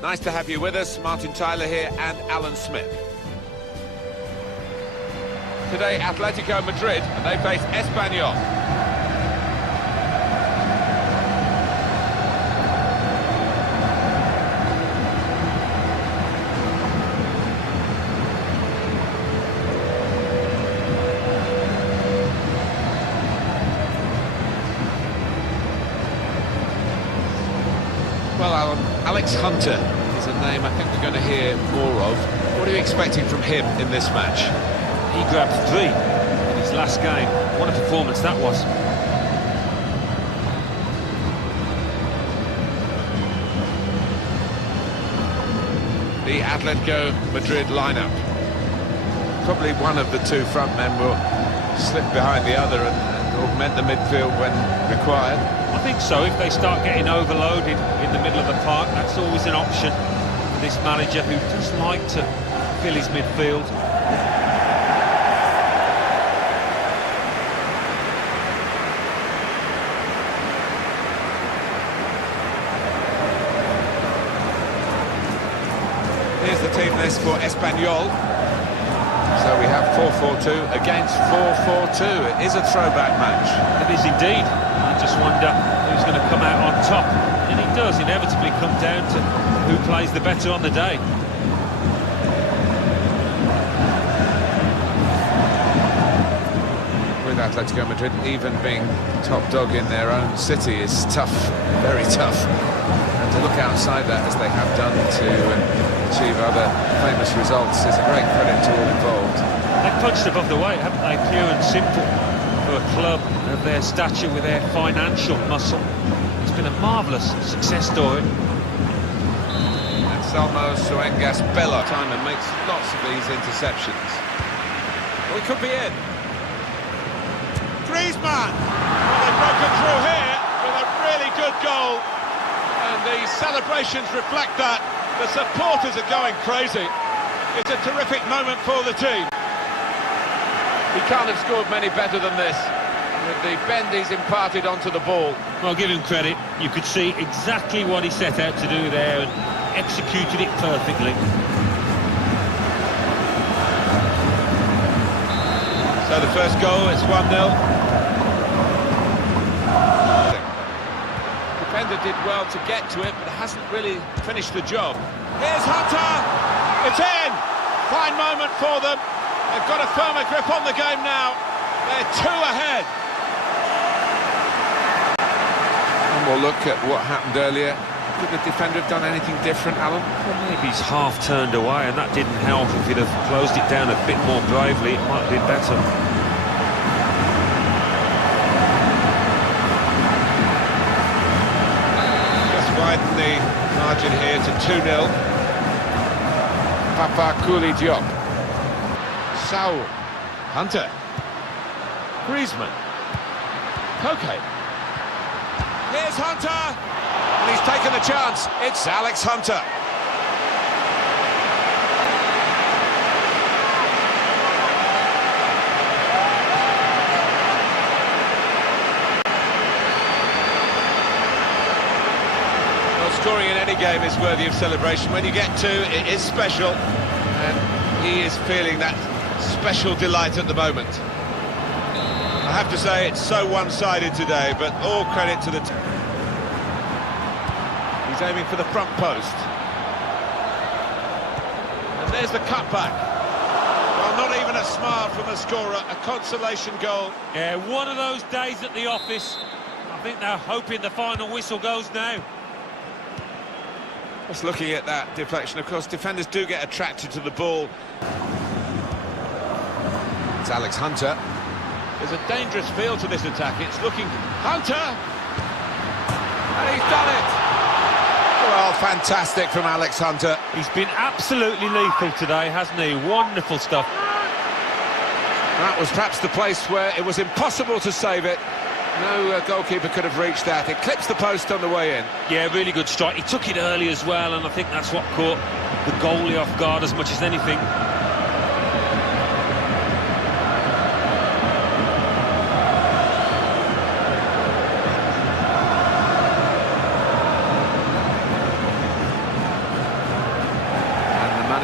Nice to have you with us. Martin Tyler here and Alan Smith. Today, Atletico Madrid, and they face Espanyol. Well, Alan, Alex Hunter is a name I think we're going to hear more of. What are you expecting from him in this match? He grabbed 3 in his last game. What a performance that was. The Atletico Madrid lineup. Probably one of the 2 front men will slip behind the other and augment the midfield when required. I think so. If they start getting overloaded in the middle of the park, that's always an option for this manager who does like to fill his midfield. Here's the team list for Espanyol. So we have 4-4-2 against 4-4-2. It is a throwback match. It is indeed. I just wonder who's going to come out on top. And it does inevitably come down to who plays the better on the day. With Atletico Madrid even being top dog in their own city is tough, very tough. And to look outside that, as they have done, to achieve other famous results is a great credit to all involved. They've punched above the weight, haven't they? Pure and simple for a club of their stature with their financial muscle. It's been a marvellous success story. And Salmo Suengas Bello time and makes lots of these interceptions. Well, it could be in. Griezmann! Well, they've broken through here with a really good goal. And the celebrations reflect that. The supporters are going crazy. It's a terrific moment for the team. He can't have scored many better than this, with the bend he's imparted onto the ball. I'll give him credit. You could see exactly what he set out to do there and executed it perfectly. So the first goal is 1-0. Defender did well to get to it, but hasn't really finished the job. Here's Hunter! It's in! Fine moment for them. They've got a firmer grip on the game now. They're 2 ahead. One more look at what happened earlier. Could the defender have done anything different, Alan? Well, maybe he's half turned away, and that didn't help. If he'd have closed it down a bit more bravely, it might have been better. Widen the margin here to 2-0. Papakouli Diop. Saul. Hunter. Griezmann. Koke. Here's Hunter! And he's taken the chance. It's Alex Hunter. Scoring in any game is worthy of celebration. When you get 2, it is special, and he is feeling that special delight at the moment. I have to say, it's so one-sided today, but all credit to the team. He's aiming for the front post. And there's the cutback. Well, not even a smile from the scorer, a consolation goal. Yeah, one of those days at the office. I think they're hoping the final whistle goes now. Just looking at that deflection, of course, defenders do get attracted to the ball. It's Alex Hunter. There's a dangerous feel to this attack. It's looking... Hunter! And he's done it! Well, fantastic from Alex Hunter. He's been absolutely lethal today, hasn't he? Wonderful stuff. That was perhaps the place where it was impossible to save it. No goalkeeper could have reached that. It clips the post on the way in. Yeah, really good strike. He took it early as well, and I think that's what caught the goalie off guard as much as anything.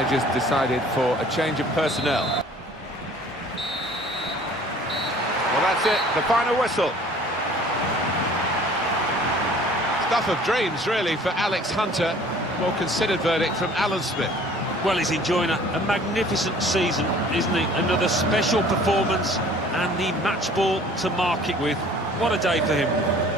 managers decided for a change of personnel. Well, that's it, the final whistle. Stuff of dreams, really, for Alex Hunter. More considered verdict from Alan Smith. Well, he's enjoying a magnificent season, isn't he? Another special performance and the match ball to mark it with. What a day for him.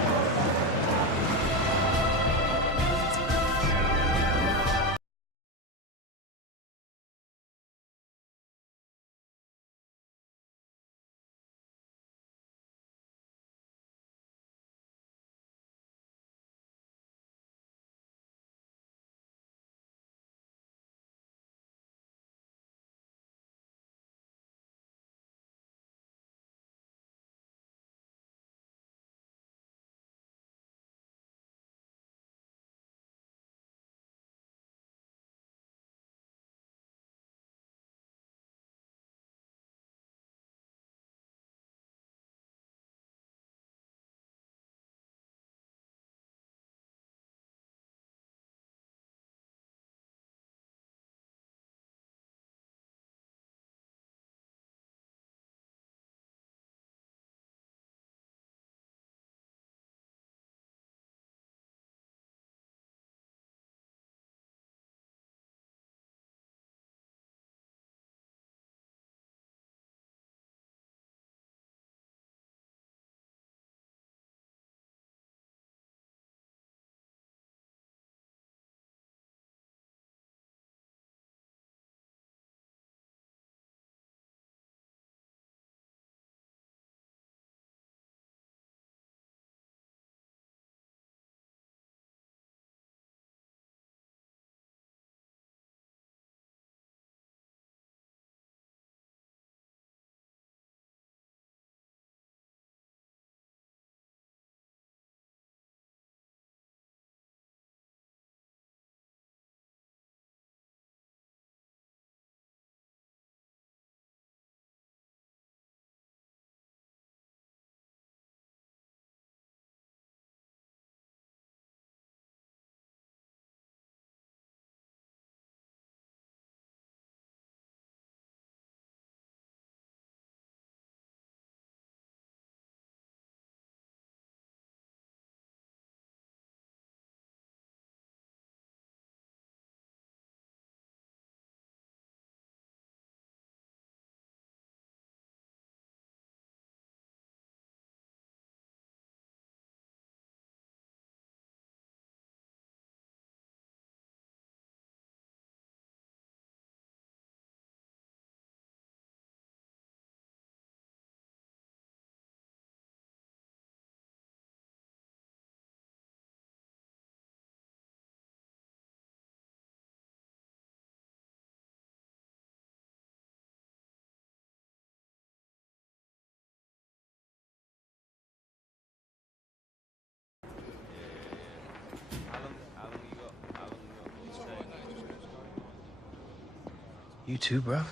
You too, bro.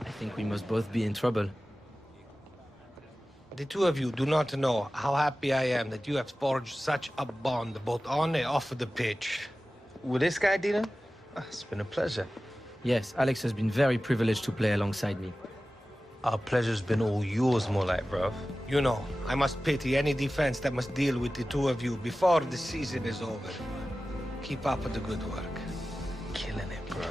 I think we must both be in trouble. The two of you do not know how happy I am that you have forged such a bond, both on and off the pitch. With this guy, Dylan? It's been a pleasure. Yes, Alex has been very privileged to play alongside me. Our pleasure's been all yours, more like, bro. You know, I must pity any defense that must deal with the two of you before the season is over. Keep up with the good work. Killing it, bro.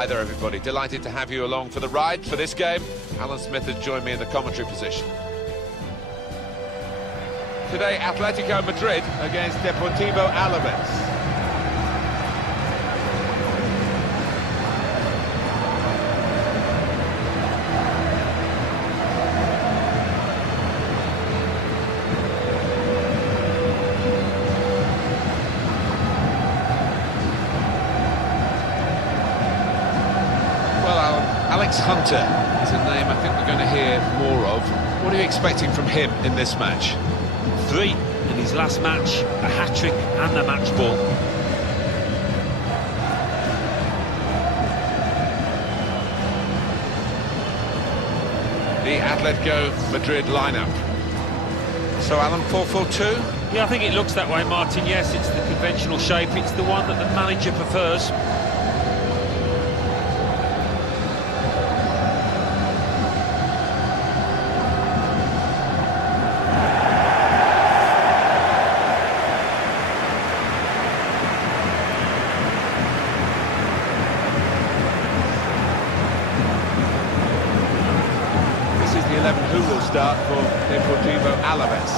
Hi there, everybody. Delighted to have you along for the ride for this game. Alan Smith has joined me in the commentary position. Today, Atletico Madrid against Deportivo Alaves. Alex Hunter is a name I think we're going to hear more of. What are you expecting from him in this match? 3 in his last match, a hat-trick and a match ball. The Atletico Madrid lineup. So Alan, 4-4-2? Yeah, I think it looks that way, Martin. Yes, it's the conventional shape. It's the one that the manager prefers. Who will start for Deportivo Alaves?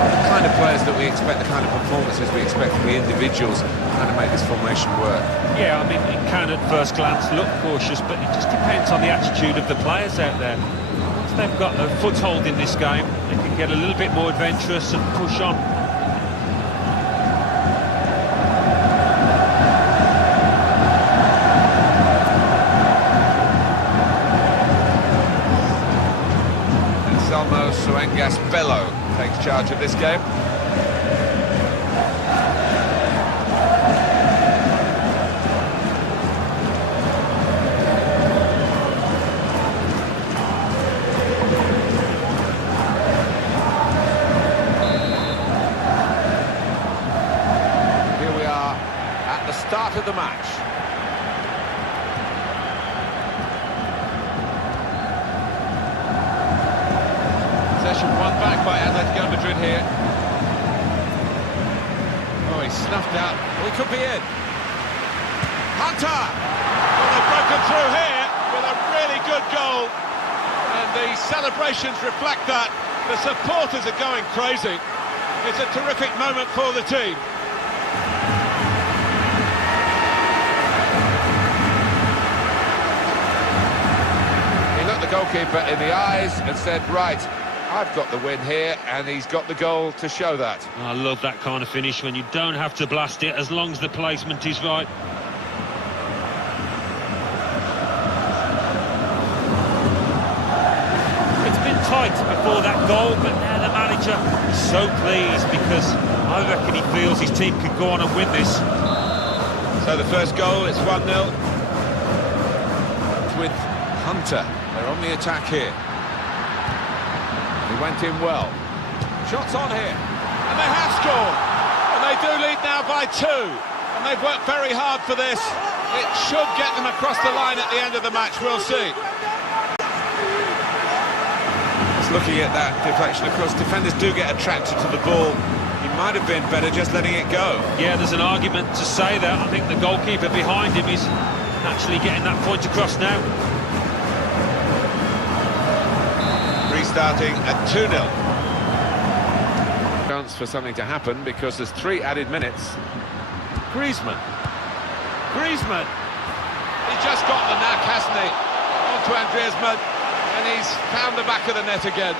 The kind of players that we expect, the kind of performances we expect from the individuals trying to make this formation work. Yeah, I mean, it can at first glance look cautious, but it just depends on the attitude of the players out there. Once they've got a foothold in this game, they can get a little bit more adventurous and push on. Suengas Bello takes charge of this game. Here we are at the start of the match. Won back by Atletico Madrid here. Oh, he's snuffed out. Well, he could be in. Hunter! Well, they've broken through here with a really good goal. And the celebrations reflect that. The supporters are going crazy. It's a terrific moment for the team. He looked the goalkeeper in the eyes and said, right, I've got the win here, and he's got the goal to show that. I love that kind of finish when you don't have to blast it as long as the placement is right. It's been tight before that goal, but now the manager is so pleased because I reckon he feels his team could go on and win this. So the first goal, it's 1-0. With Hunter, they're on the attack here. He went in well. Shots on here. And they have scored. And they do lead now by 2. And they've worked very hard for this. It should get them across the line at the end of the match. We'll see. Just looking at that deflection, of course, defenders do get attracted to the ball. He might have been better just letting it go. Yeah, there's an argument to say that. I think the goalkeeper behind him is actually getting that point across now. Restarting at 2-0. Chance for something to happen because there's 3 added minutes. Griezmann. He's just got the knack, hasn't he? On to Griezmann, and he's found the back of the net again.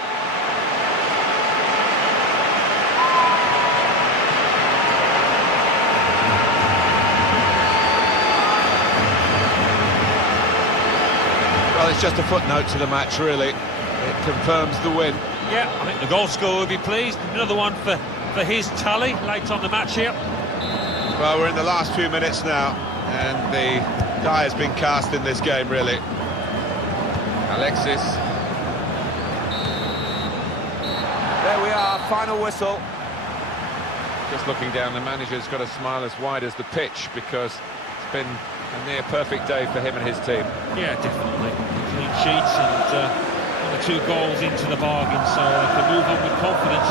Well, it's just a footnote to the match, really. It confirms the win. Yeah, I think the goal scorer will be pleased. Another one for his tally late on the match here. Well, we're in the last few minutes now, and the die has been cast in this game, really. Alexis. There we are, final whistle. Just looking down, the manager's got a smile as wide as the pitch because it's been a near perfect day for him and his team. Yeah, definitely. Clean sheets and 2 goals into the bargain, so they can move on with confidence.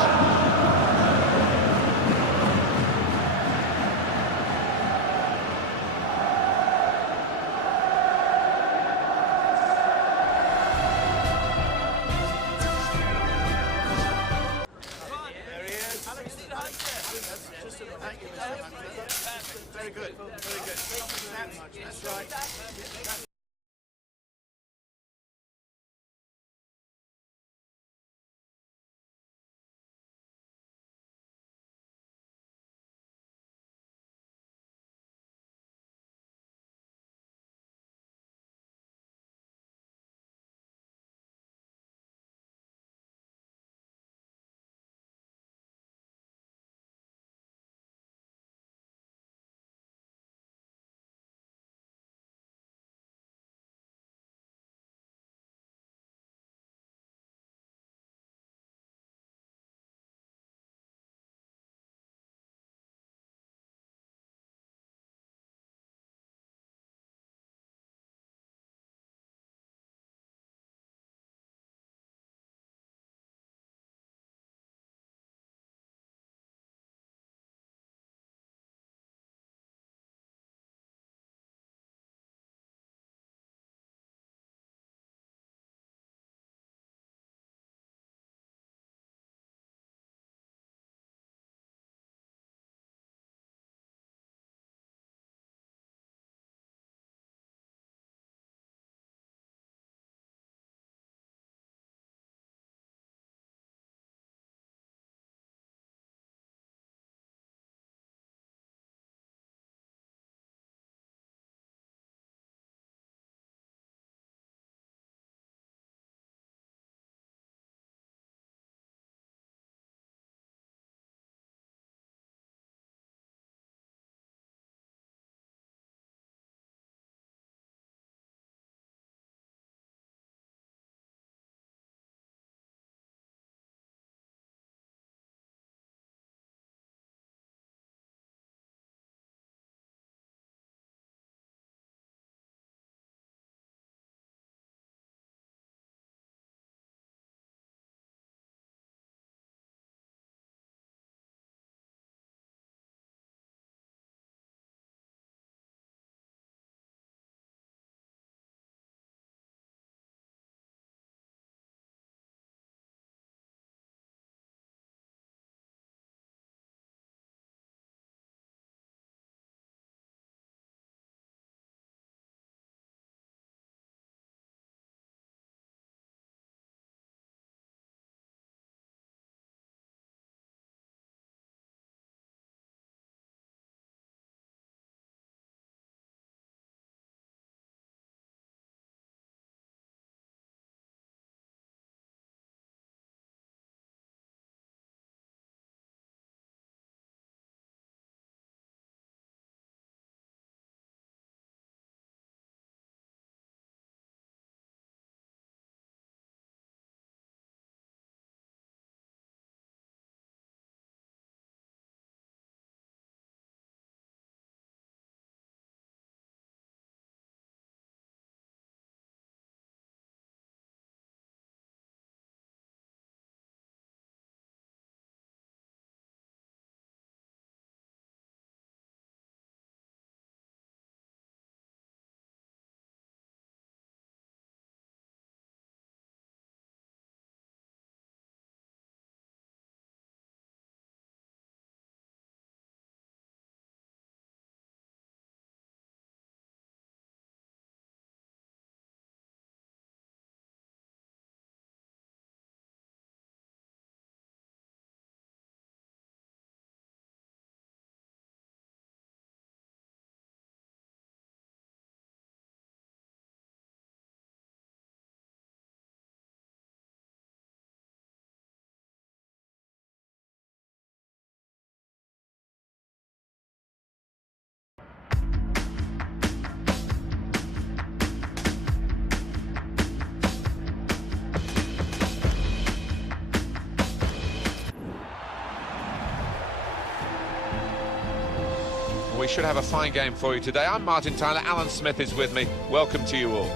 We should have a fine game for you today. I'm Martin Tyler, Alan Smith is with me. Welcome to you all.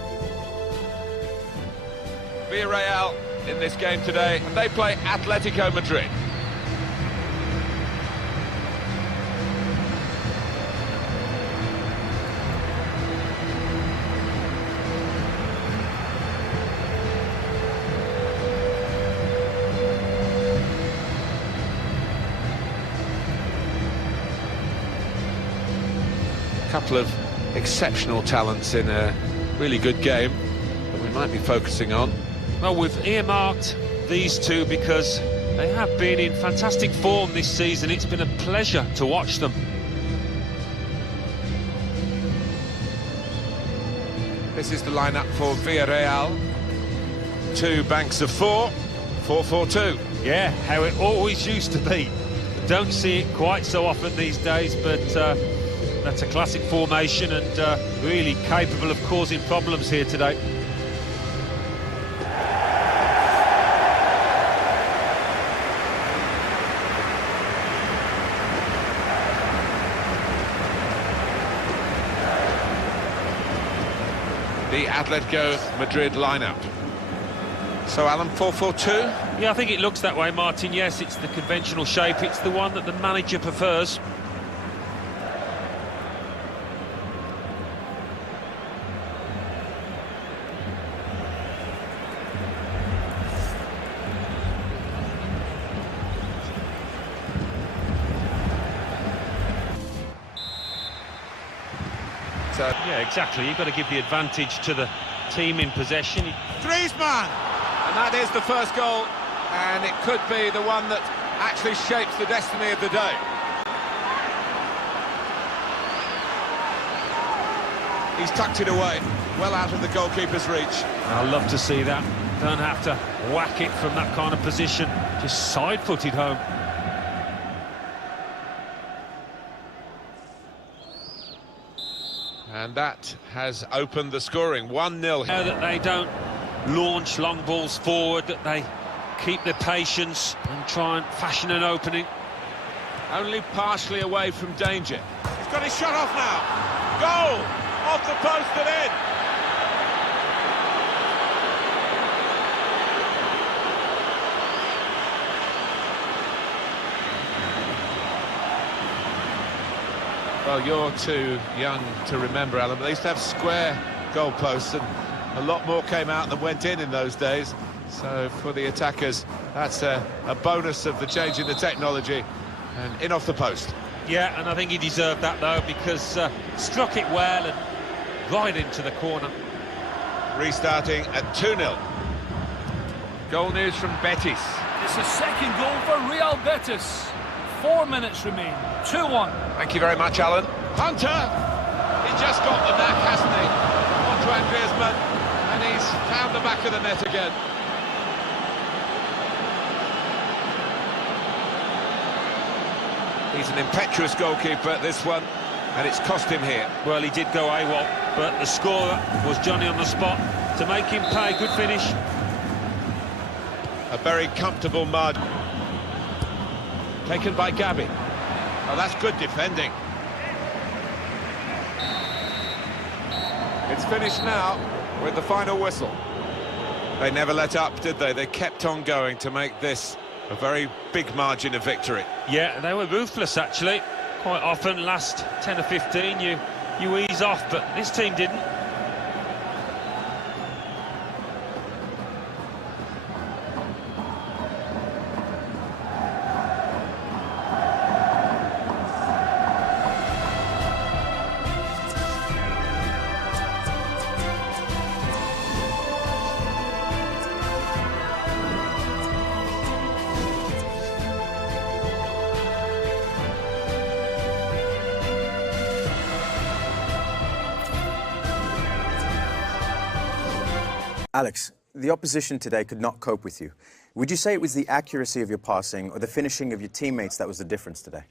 Villarreal in this game today, and they play Atletico Madrid. Couple of exceptional talents in a really good game that we might be focusing on. Well, we've earmarked these two because they have been in fantastic form this season. It's been a pleasure to watch them. This is the lineup for Villarreal. 2 banks of 4, 4-4-2. Yeah, how it always used to be. Don't see it quite so often these days, but that's a classic formation and really capable of causing problems here today. The Atletico Madrid lineup. So, Alan, 4-4-2? Yeah, I think it looks that way, Martin. Yes, it's the conventional shape. It's the one that the manager prefers. Yeah, exactly. You've got to give the advantage to the team in possession. Griezmann! And that is the first goal, and it could be the one that actually shapes the destiny of the day. He's tucked it away, well out of the goalkeeper's reach. I'd love to see that. Don't have to whack it from that kind of position. Just side-footed home. And that has opened the scoring, 1-0. Now that they don't launch long balls forward, that they keep their patience and try and fashion an opening. Only partially away from danger. He's got his shot off now. Goal! Off the post and in. Well, you're too young to remember, Alan, but they used to have square goalposts, and a lot more came out than went in those days. So for the attackers, that's a bonus of the change in the technology, and in off the post. Yeah, and I think he deserved that, though, because struck it well and right into the corner. Restarting at 2-0. Goal news from Betis. It's a second goal for Real Betis. 4 minutes remain. 2-1. Thank you very much, Alan. Hunter! He just got the knack, hasn't he? Antoine Griezmann, and he's found the back of the net again. He's an impetuous goalkeeper, this one, and it's cost him here. Well, he did go AWOL, but the scorer was Johnny on the spot to make him pay. Good finish. A very comfortable margin. Taken by Gabi. Oh, that's good defending. It's finished now with the final whistle. They never let up, did they? They kept on going to make this a very big margin of victory. Yeah, they were ruthless, actually. Quite often, last 10 or 15, you ease off, but this team didn't. Alex, the opposition today could not cope with you. Would you say it was the accuracy of your passing or the finishing of your teammates that was the difference today?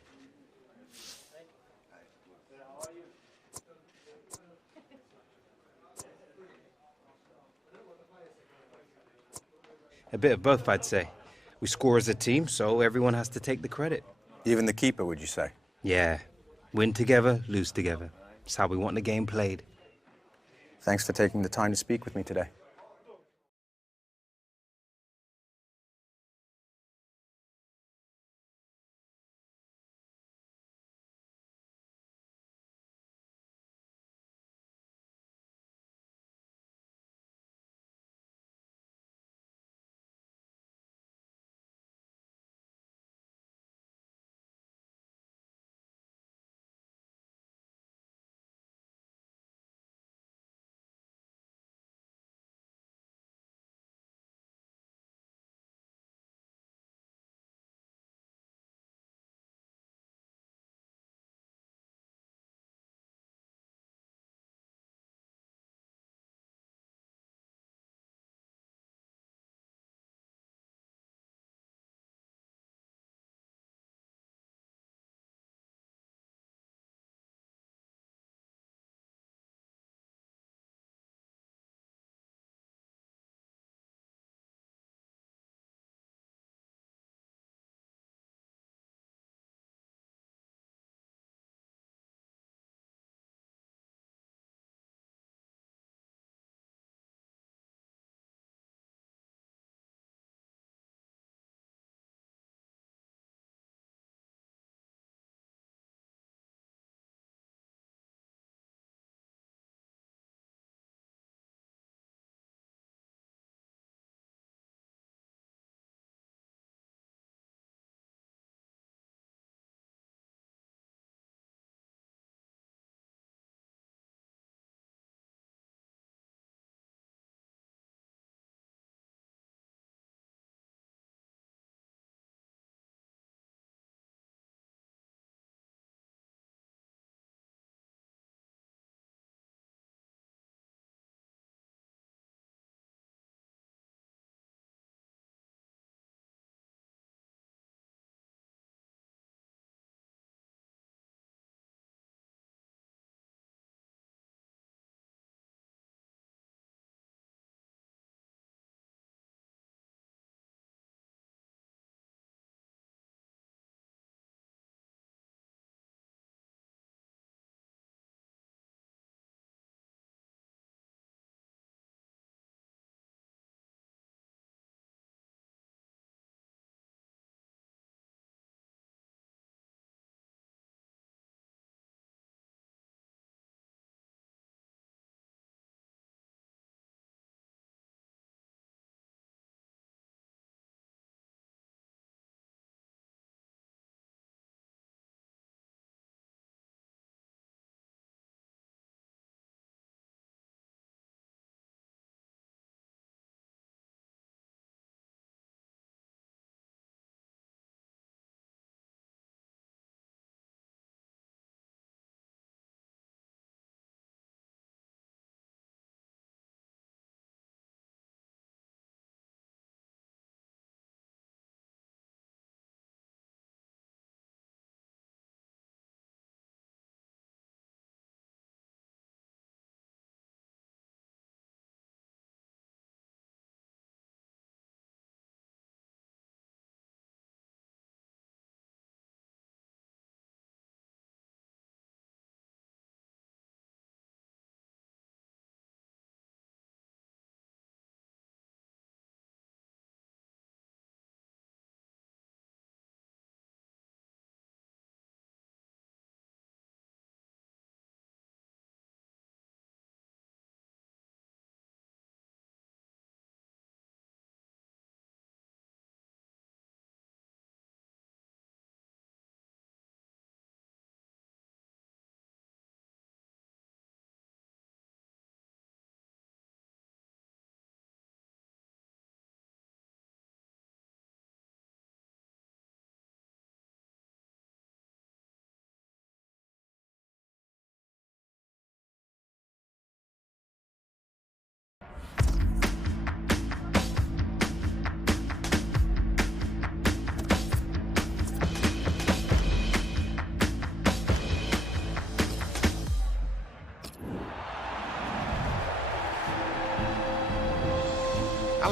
A bit of both, I'd say. We score as a team, so everyone has to take the credit. Even the keeper, would you say? Yeah. Win together, lose together. That's how we want the game played. Thanks for taking the time to speak with me today.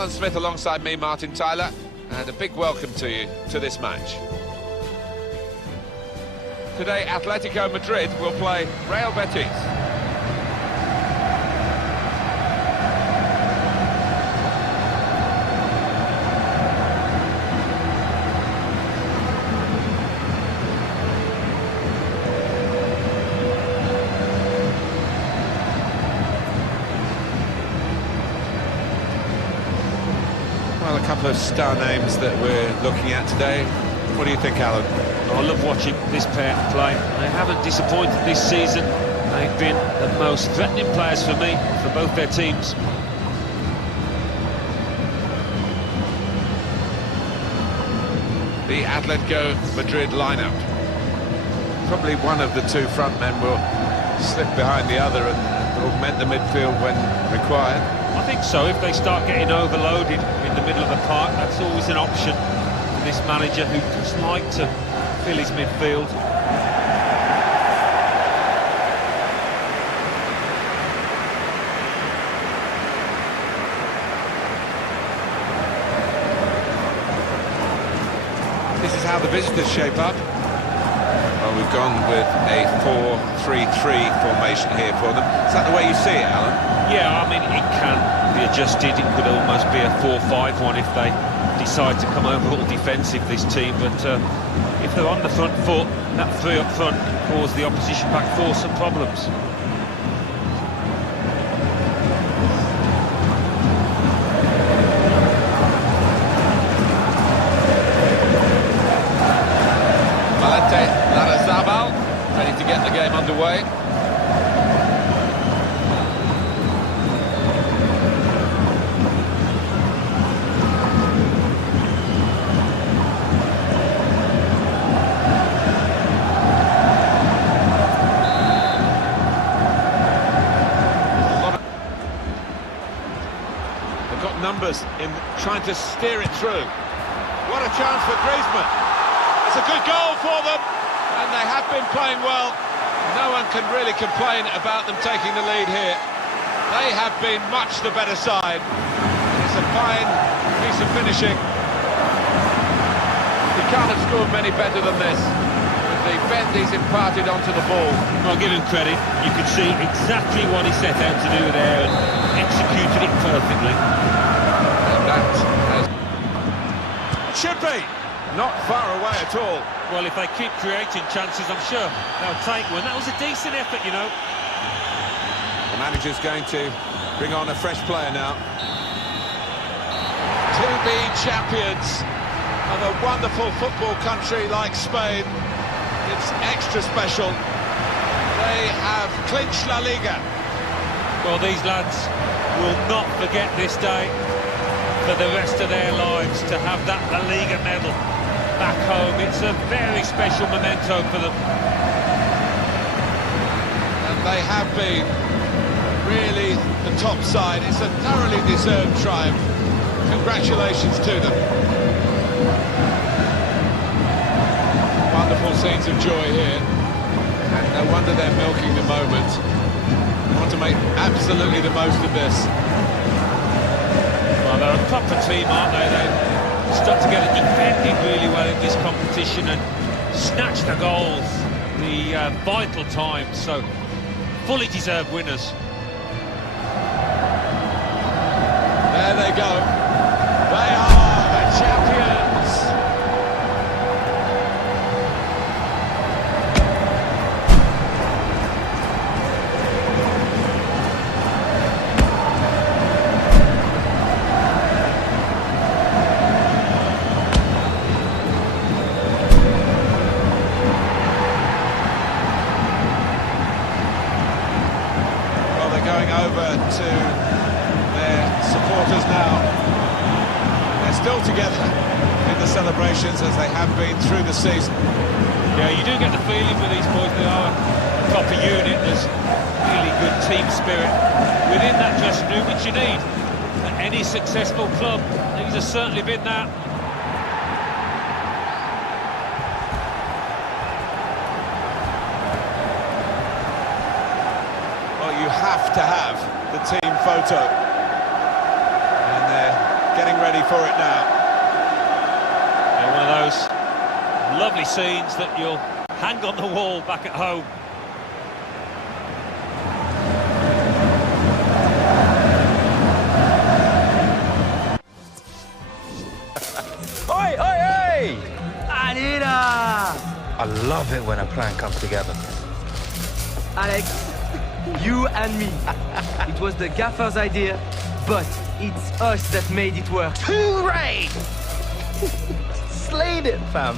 Alan Smith alongside me, Martin Tyler, and a big welcome to you to this match. Today, Atletico Madrid will play Real Betis. Well, a couple of star names that we're looking at today. What do you think, Alan? I love watching this pair play. They haven't disappointed this season. They've been the most threatening players for me, for both their teams. The Atletico Madrid lineup. Probably one of the two front men will slip behind the other and augment the midfield when required. I think so. If they start getting overloaded in the middle of the park, that's always an option for this manager who does like to fill his midfield. This is how the visitors shape up. Well, we've gone with a 4-3-3 formation here for them. Is that the way you see it, Alan? Yeah, I mean, it can be adjusted. It could almost be a 4-5-1 if they decide to come over all defensive, this team. But if they're on the front foot, that three up front can cause the opposition back four some problems. Ready to get the game underway. They've got numbers in trying to steer it through. What a chance for Griezmann. It's a good goal for them. And they have been playing well. No one can really complain about them taking the lead here. They have been much the better side. It's a fine piece of finishing. He can't have scored many better than this. With the bend he's imparted onto the ball. I'll give him credit. You could see exactly what he set out to do there and executed it perfectly. And that should be not far away at all. Well, if they keep creating chances, I'm sure they'll take one. That was a decent effort, you know. The manager's going to bring on a fresh player now. To be champions of a wonderful football country like Spain, it's extra special. They have clinched La Liga. Well, these lads will not forget this day for the rest of their lives, to have that La Liga medal back home. It's a very special memento for them. And they have been really the top side. It's a thoroughly deserved triumph. Congratulations to them. Wonderful scenes of joy here. And no wonder they're milking the moment. They want to make absolutely the most of this. Well, they're a proper team, aren't they? They've stuck together, defending really well in this competition and snatched the goals, the vital times, so fully deserved winners. There they go. They are the champions. Going over to their supporters now. They're still together in the celebrations as they have been through the season. Yeah, you do get the feeling with these boys, they are a proper unit. There's really good team spirit within that dressing room, which you need at any successful club. These have certainly been that. Have to have the team photo, and they're getting ready for it now. Yeah, one of those lovely scenes that you'll hang on the wall back at home. Oi, oi, oi! Anita! I love it when a plan comes together. Alex, you and me. It was the gaffer's idea, but it's us that made it work. Hooray! Slayed it, fam.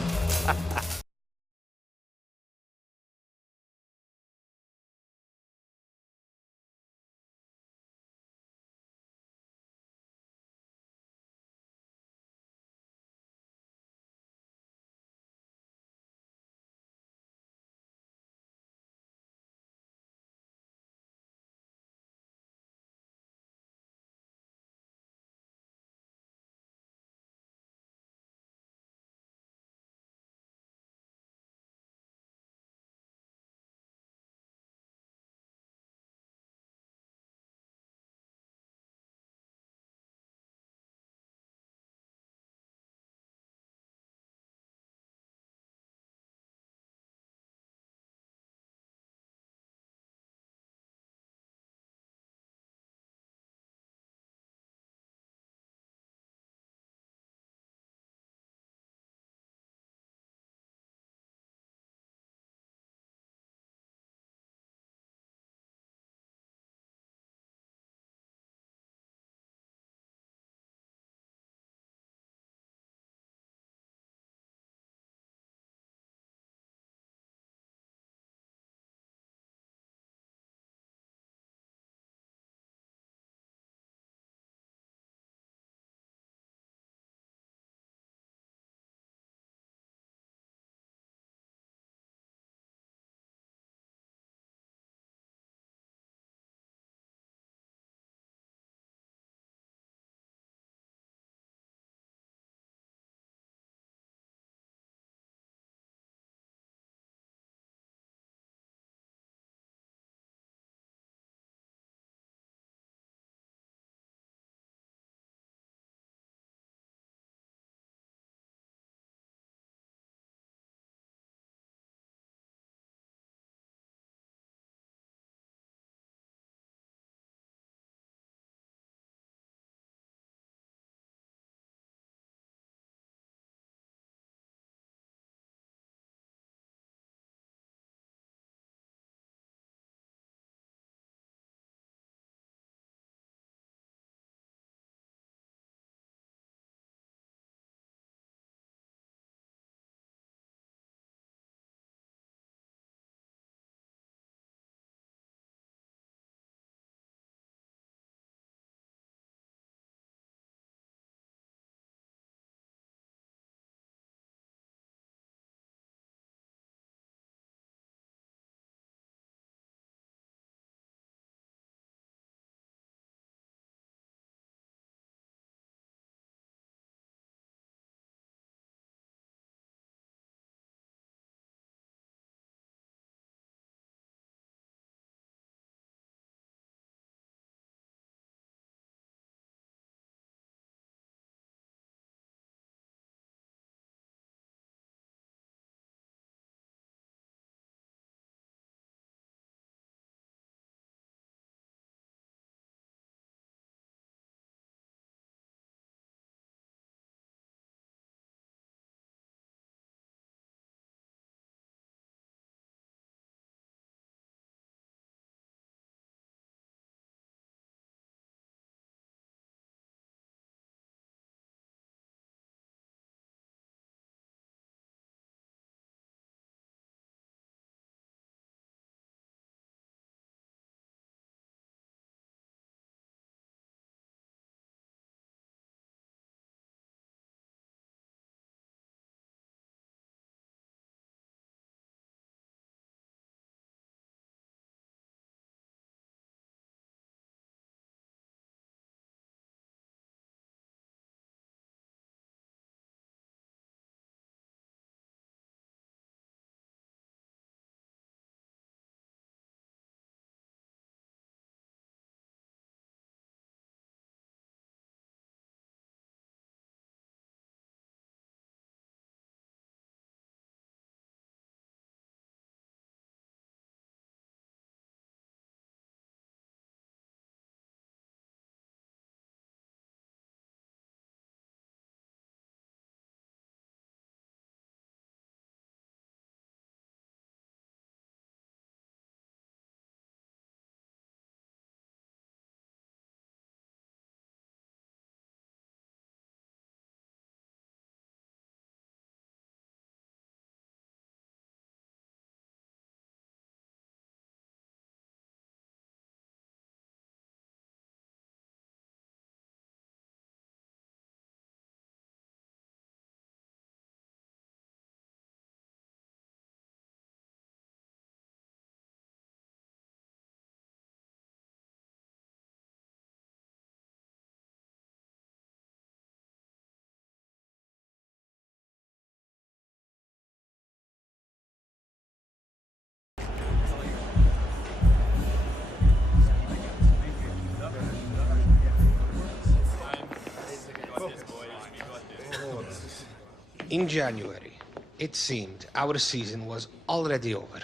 In January, it seemed our season was already over.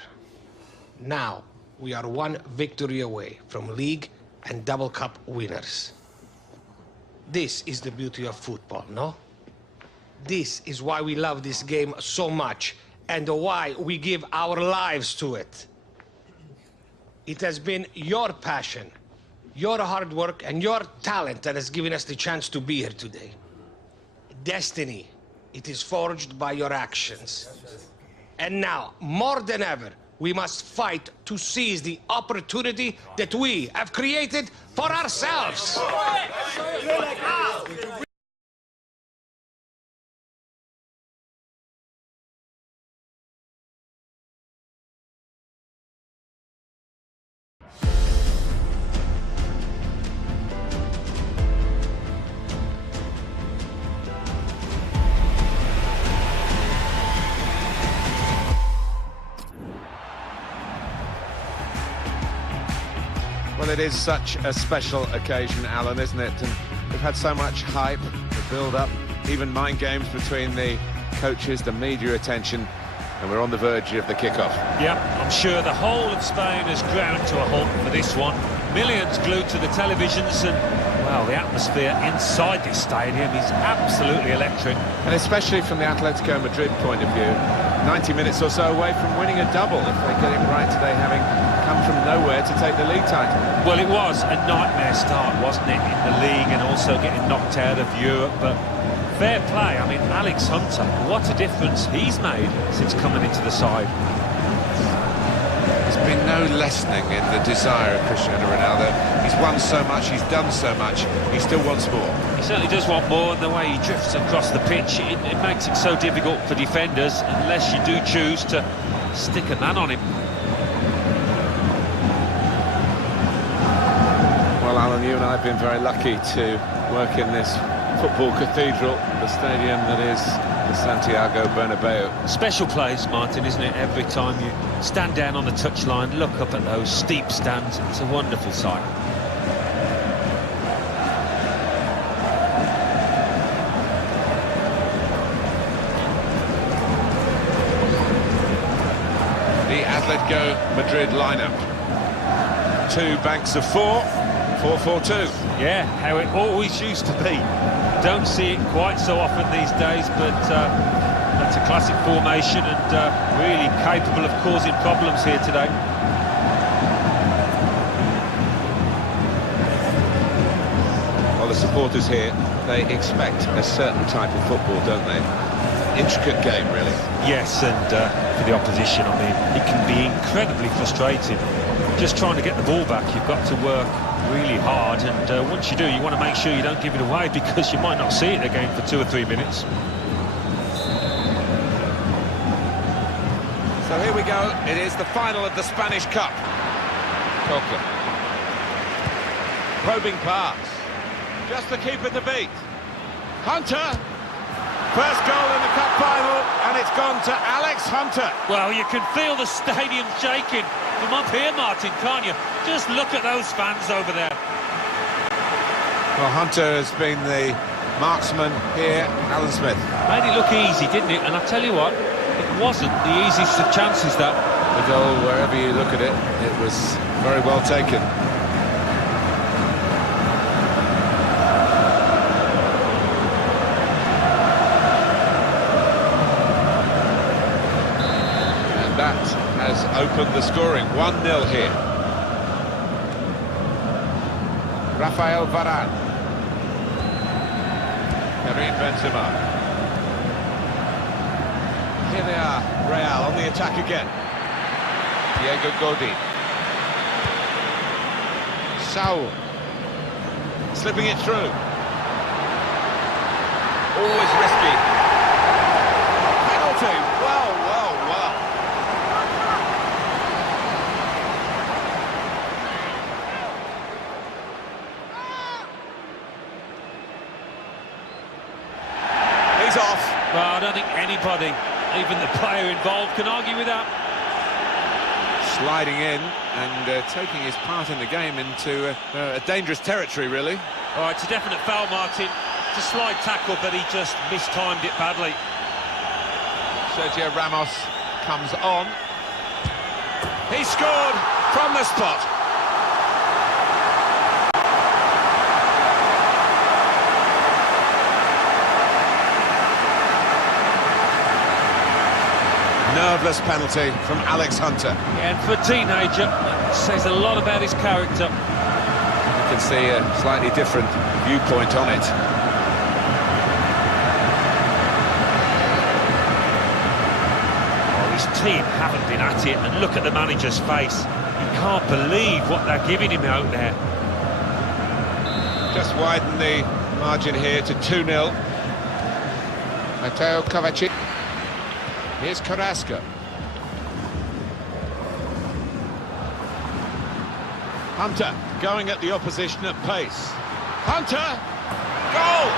Now, we are one victory away from league and double cup winners. This is the beauty of football, no? This is why we love this game so much and why we give our lives to it. It has been your passion, your hard work, and your talent that has given us the chance to be here today. Destiny, it is forged by your actions. And now, more than ever, we must fight to seize the opportunity that we have created for ourselves. Well, it is such a special occasion, Alan, isn't it? And we've had so much hype, the build-up, even mind games between the coaches, the media attention, and we're on the verge of the kickoff. Yeah, I'm sure the whole of Spain has ground to a halt for this one. Millions glued to the televisions and, well, the atmosphere inside this stadium is absolutely electric. And especially from the Atletico Madrid point of view, 90 minutes or so away from winning a double if they get it right today, having come from nowhere to take the league title. Well, it was a nightmare start, wasn't it, in the league and also getting knocked out of Europe, but fair play. I mean, Alex Hunter, what a difference he's made since coming into the side. There's been no lessening in the desire of Cristiano Ronaldo. He's won so much, he's done so much, he still wants more. He certainly does want more, and the way he drifts across the pitch, it makes it so difficult for defenders unless you do choose to stick a man on him. Well, Alan, you and I have been very lucky to work in this football cathedral, the stadium that is the Santiago Bernabeu. Special place, Martin, isn't it? Every time you stand down on the touchline, look up at those steep stands, it's a wonderful sight. The Atletico Madrid lineup. Two banks of four, 4-4-2. Yeah, how it always used to be. Don't see it quite so often these days, but that's a classic formation and really capable of causing problems here today. Well, the supporters here, they expect a certain type of football, don't they? Intricate game, really. Yes, and for the opposition, I mean, it can be incredibly frustrating. Just trying to get the ball back, you've got to work really hard, and once you do, you want to make sure you don't give it away because you might not see it again for 2 or 3 minutes. So here we go, it is the final of the Spanish Cup. Coca. Probing pass. Just the keeper to beat. Hunter. First goal in the cup final, and it's gone to Alex Hunter. Well, you can feel the stadium shaking from up here, Martin, can't you? Just look at those fans over there. Well, Hunter has been the marksman here, Alan Smith. Made it look easy, didn't it? And I tell you what, it wasn't the easiest of chances, that. The goal, wherever you look at it, it was very well taken. Has opened the scoring, 1-0 here. Rafael Varane. Karim Benzema. Here they are, Real on the attack again. Diego Godin. Saul. Slipping it through. Always risky. Penalty. Well. He's off. Well, I don't think anybody, even the player involved, can argue with that. Sliding in and taking his part in the game into a dangerous territory, really. All right, it's a definite foul, Martin. It's a slide tackle, but he just mistimed it badly. Sergio Ramos comes on. He scored from the spot. Nerveless penalty from Alex Hunter. And for a teenager, it says a lot about his character. You can see a slightly different viewpoint on it. Oh, his team haven't been at it, and look at the manager's face. You can't believe what they're giving him out there. Just widen the margin here to 2-0. Mateo Kovacic. Here's Carrasco. Hunter going at the opposition at pace. Hunter! Goal!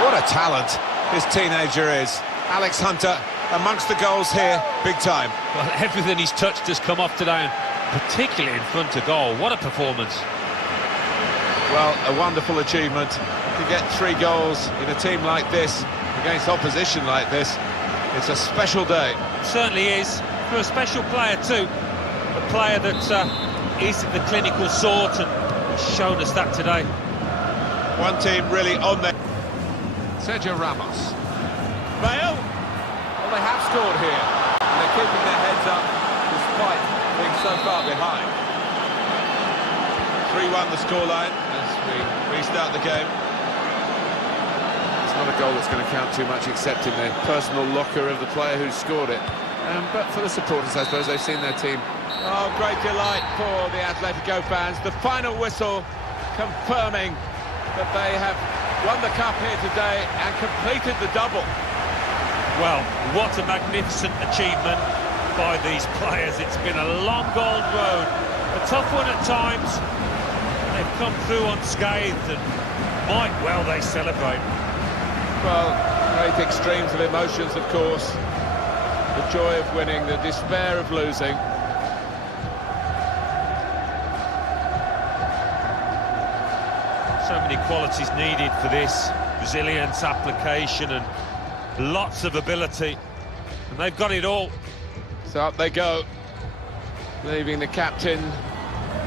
What a talent this teenager is. Alex Hunter amongst the goals here, big time. Well, everything he's touched has come off today, and particularly in front of goal. What a performance. Well, a wonderful achievement. To get 3 goals in a team like this, against opposition like this, it's a special day. It certainly is, for a special player too. A player that is the clinical sort, and has shown us that today. One team really on there. Sergio Ramos. Bale. Well, they have scored here. And they're keeping their heads up despite being so far behind. 3-1 the scoreline as we restart the game. It's not a goal that's going to count too much, except in the personal locker of the player who scored it. But for the supporters, I suppose, they've seen their team. Oh, great delight for the Atletico fans. The final whistle confirming that they have won the cup here today and completed the double. Well, what a magnificent achievement by these players. It's been a long, old road, a tough one at times. They've come through unscathed, and might well they celebrate. Well, great extremes of emotions, of course. The joy of winning, the despair of losing. So many qualities needed for this. Resilience, application, and lots of ability. And they've got it all. So up they go, leaving the captain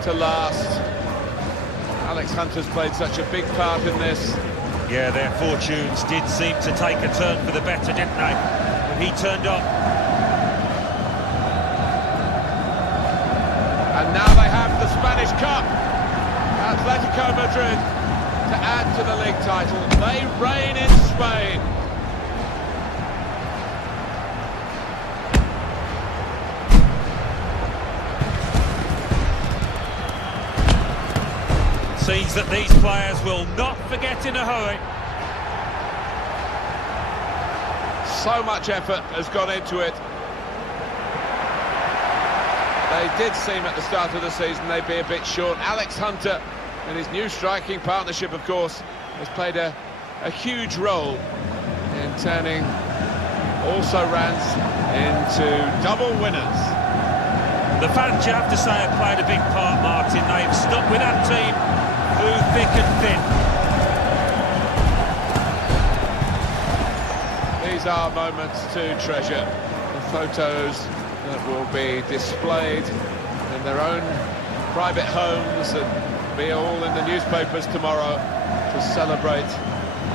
to last. Alex Hunter's played such a big part in this. Yeah, their fortunes did seem to take a turn for the better, didn't they? When he turned up. And now they have the Spanish Cup. Atletico Madrid to add to the league title. They reign in Spain. Seems that these players will not forget in a hurry. So much effort has gone into it. They did seem at the start of the season they'd be a bit short. Alex Hunter and his new striking partnership, of course, has played a huge role in turning also rans into double winners. The fans, you have to say, have played a big part, Martin. They've stuck with that team through thick and thin. These are moments to treasure. The photos that will be displayed in their own private homes and be all in the newspapers tomorrow to celebrate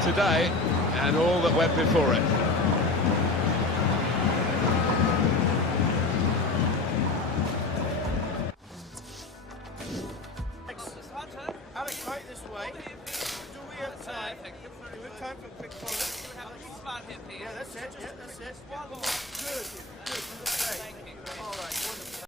today and all that went before it. Alex, right this way. Do we have time? Do we have time for a quick follow? Yeah, that's it. Yeah, that's it. Good. Good. All right. Wonderful.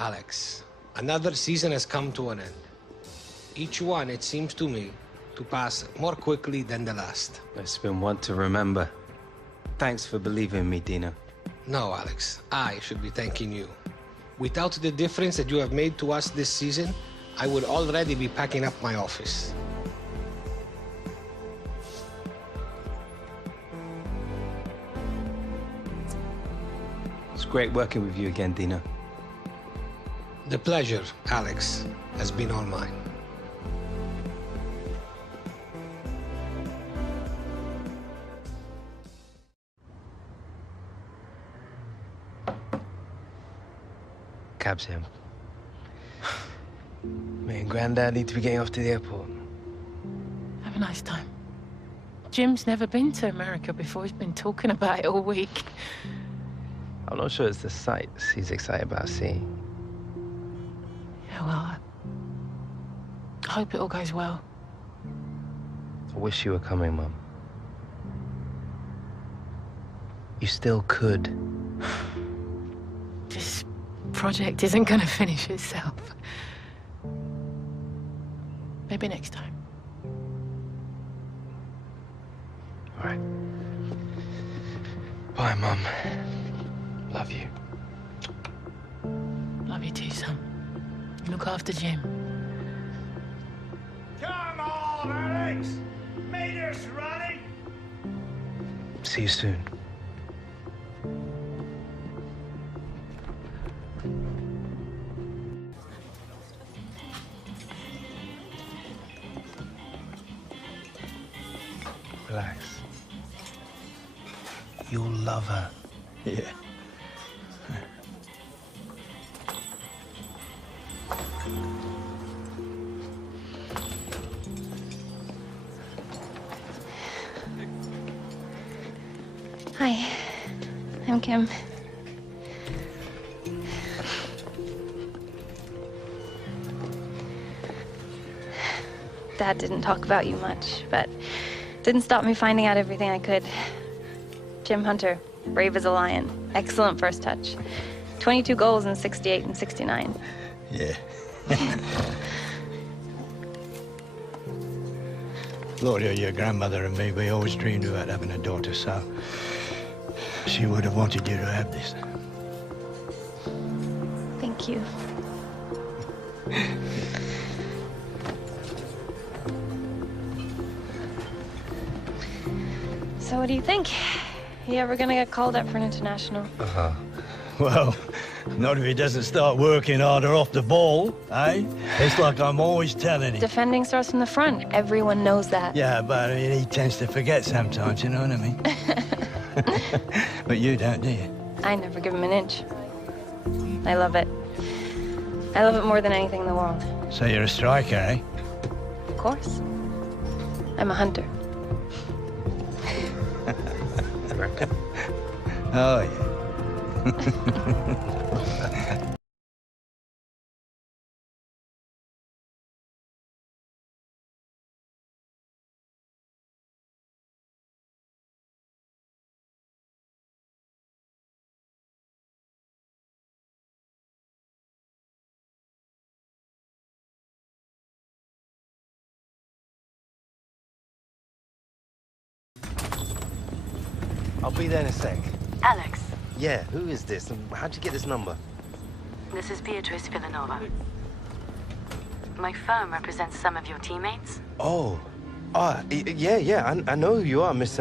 Alex, another season has come to an end. Each one, it seems to me, to pass more quickly than the last. It's been one to remember. Thanks for believing in me, Dino. No, Alex, I should be thanking you. Without the difference that you have made to us this season, I would already be packing up my office. It's great working with you again, Dino. The pleasure, Alex, has been all mine. Cab's him. Me and Granddad need to be getting off to the airport. Have a nice time. Jim's never been to America before. He's been talking about it all week. I'm not sure it's the sights he's excited about seeing. Yeah, well, I hope it all goes well. I wish you were coming, Mum. You still could. This project isn't gonna finish itself. Maybe next time. All right. Bye, Mum. Love you. Love you too, son. Look after Jim. Come on, Alex! Meters running! See you soon. Relax. You'll love her. Yeah. Hi, I'm Kim. Dad didn't talk about you much, but didn't stop me finding out everything I could. Jim Hunter, brave as a lion. Excellent first touch. 22 goals in 68 and 69. Yeah. Gloria, your grandmother and me, we always dreamed about having a daughter, so she would have wanted you to have this. Thank you. So what do you think? You ever gonna get called up for an international? Uh-huh. Well, not if he doesn't start working harder off the ball, eh? It's like I'm always telling him. Defending starts from the front. Everyone knows that. Yeah, but I mean, he tends to forget sometimes, you know what I mean? But you don't, do you? I never give him an inch. I love it. I love it more than anything in the world. So you're a striker, eh? Of course. I'm a hunter. Oh, yeah. I'll be there in a sec. Alex, Yeah, who is this? And how'd you get this number? this is Beatrice Villanova. My firm represents some of your teammates. Oh. Yeah. I know who you are, Miss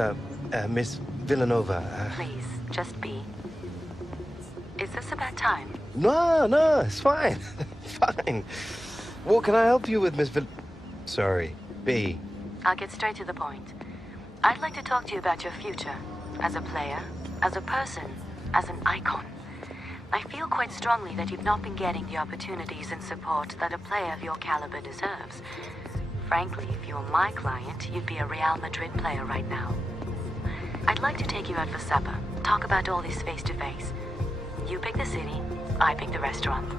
Villanova. Please, just be. Is this a bad time? No, it's fine. Fine. What can I help you with, Sorry, B. I'll get straight to the point. I'd like to talk to you about your future. As a player, as a person, as an icon. I feel quite strongly that you've not been getting the opportunities and support that a player of your caliber deserves. Frankly, if you were my client, you'd be a Real Madrid player right now. I'd like to take you out for supper, talk about all this face-to-face. You pick the city, I pick the restaurant.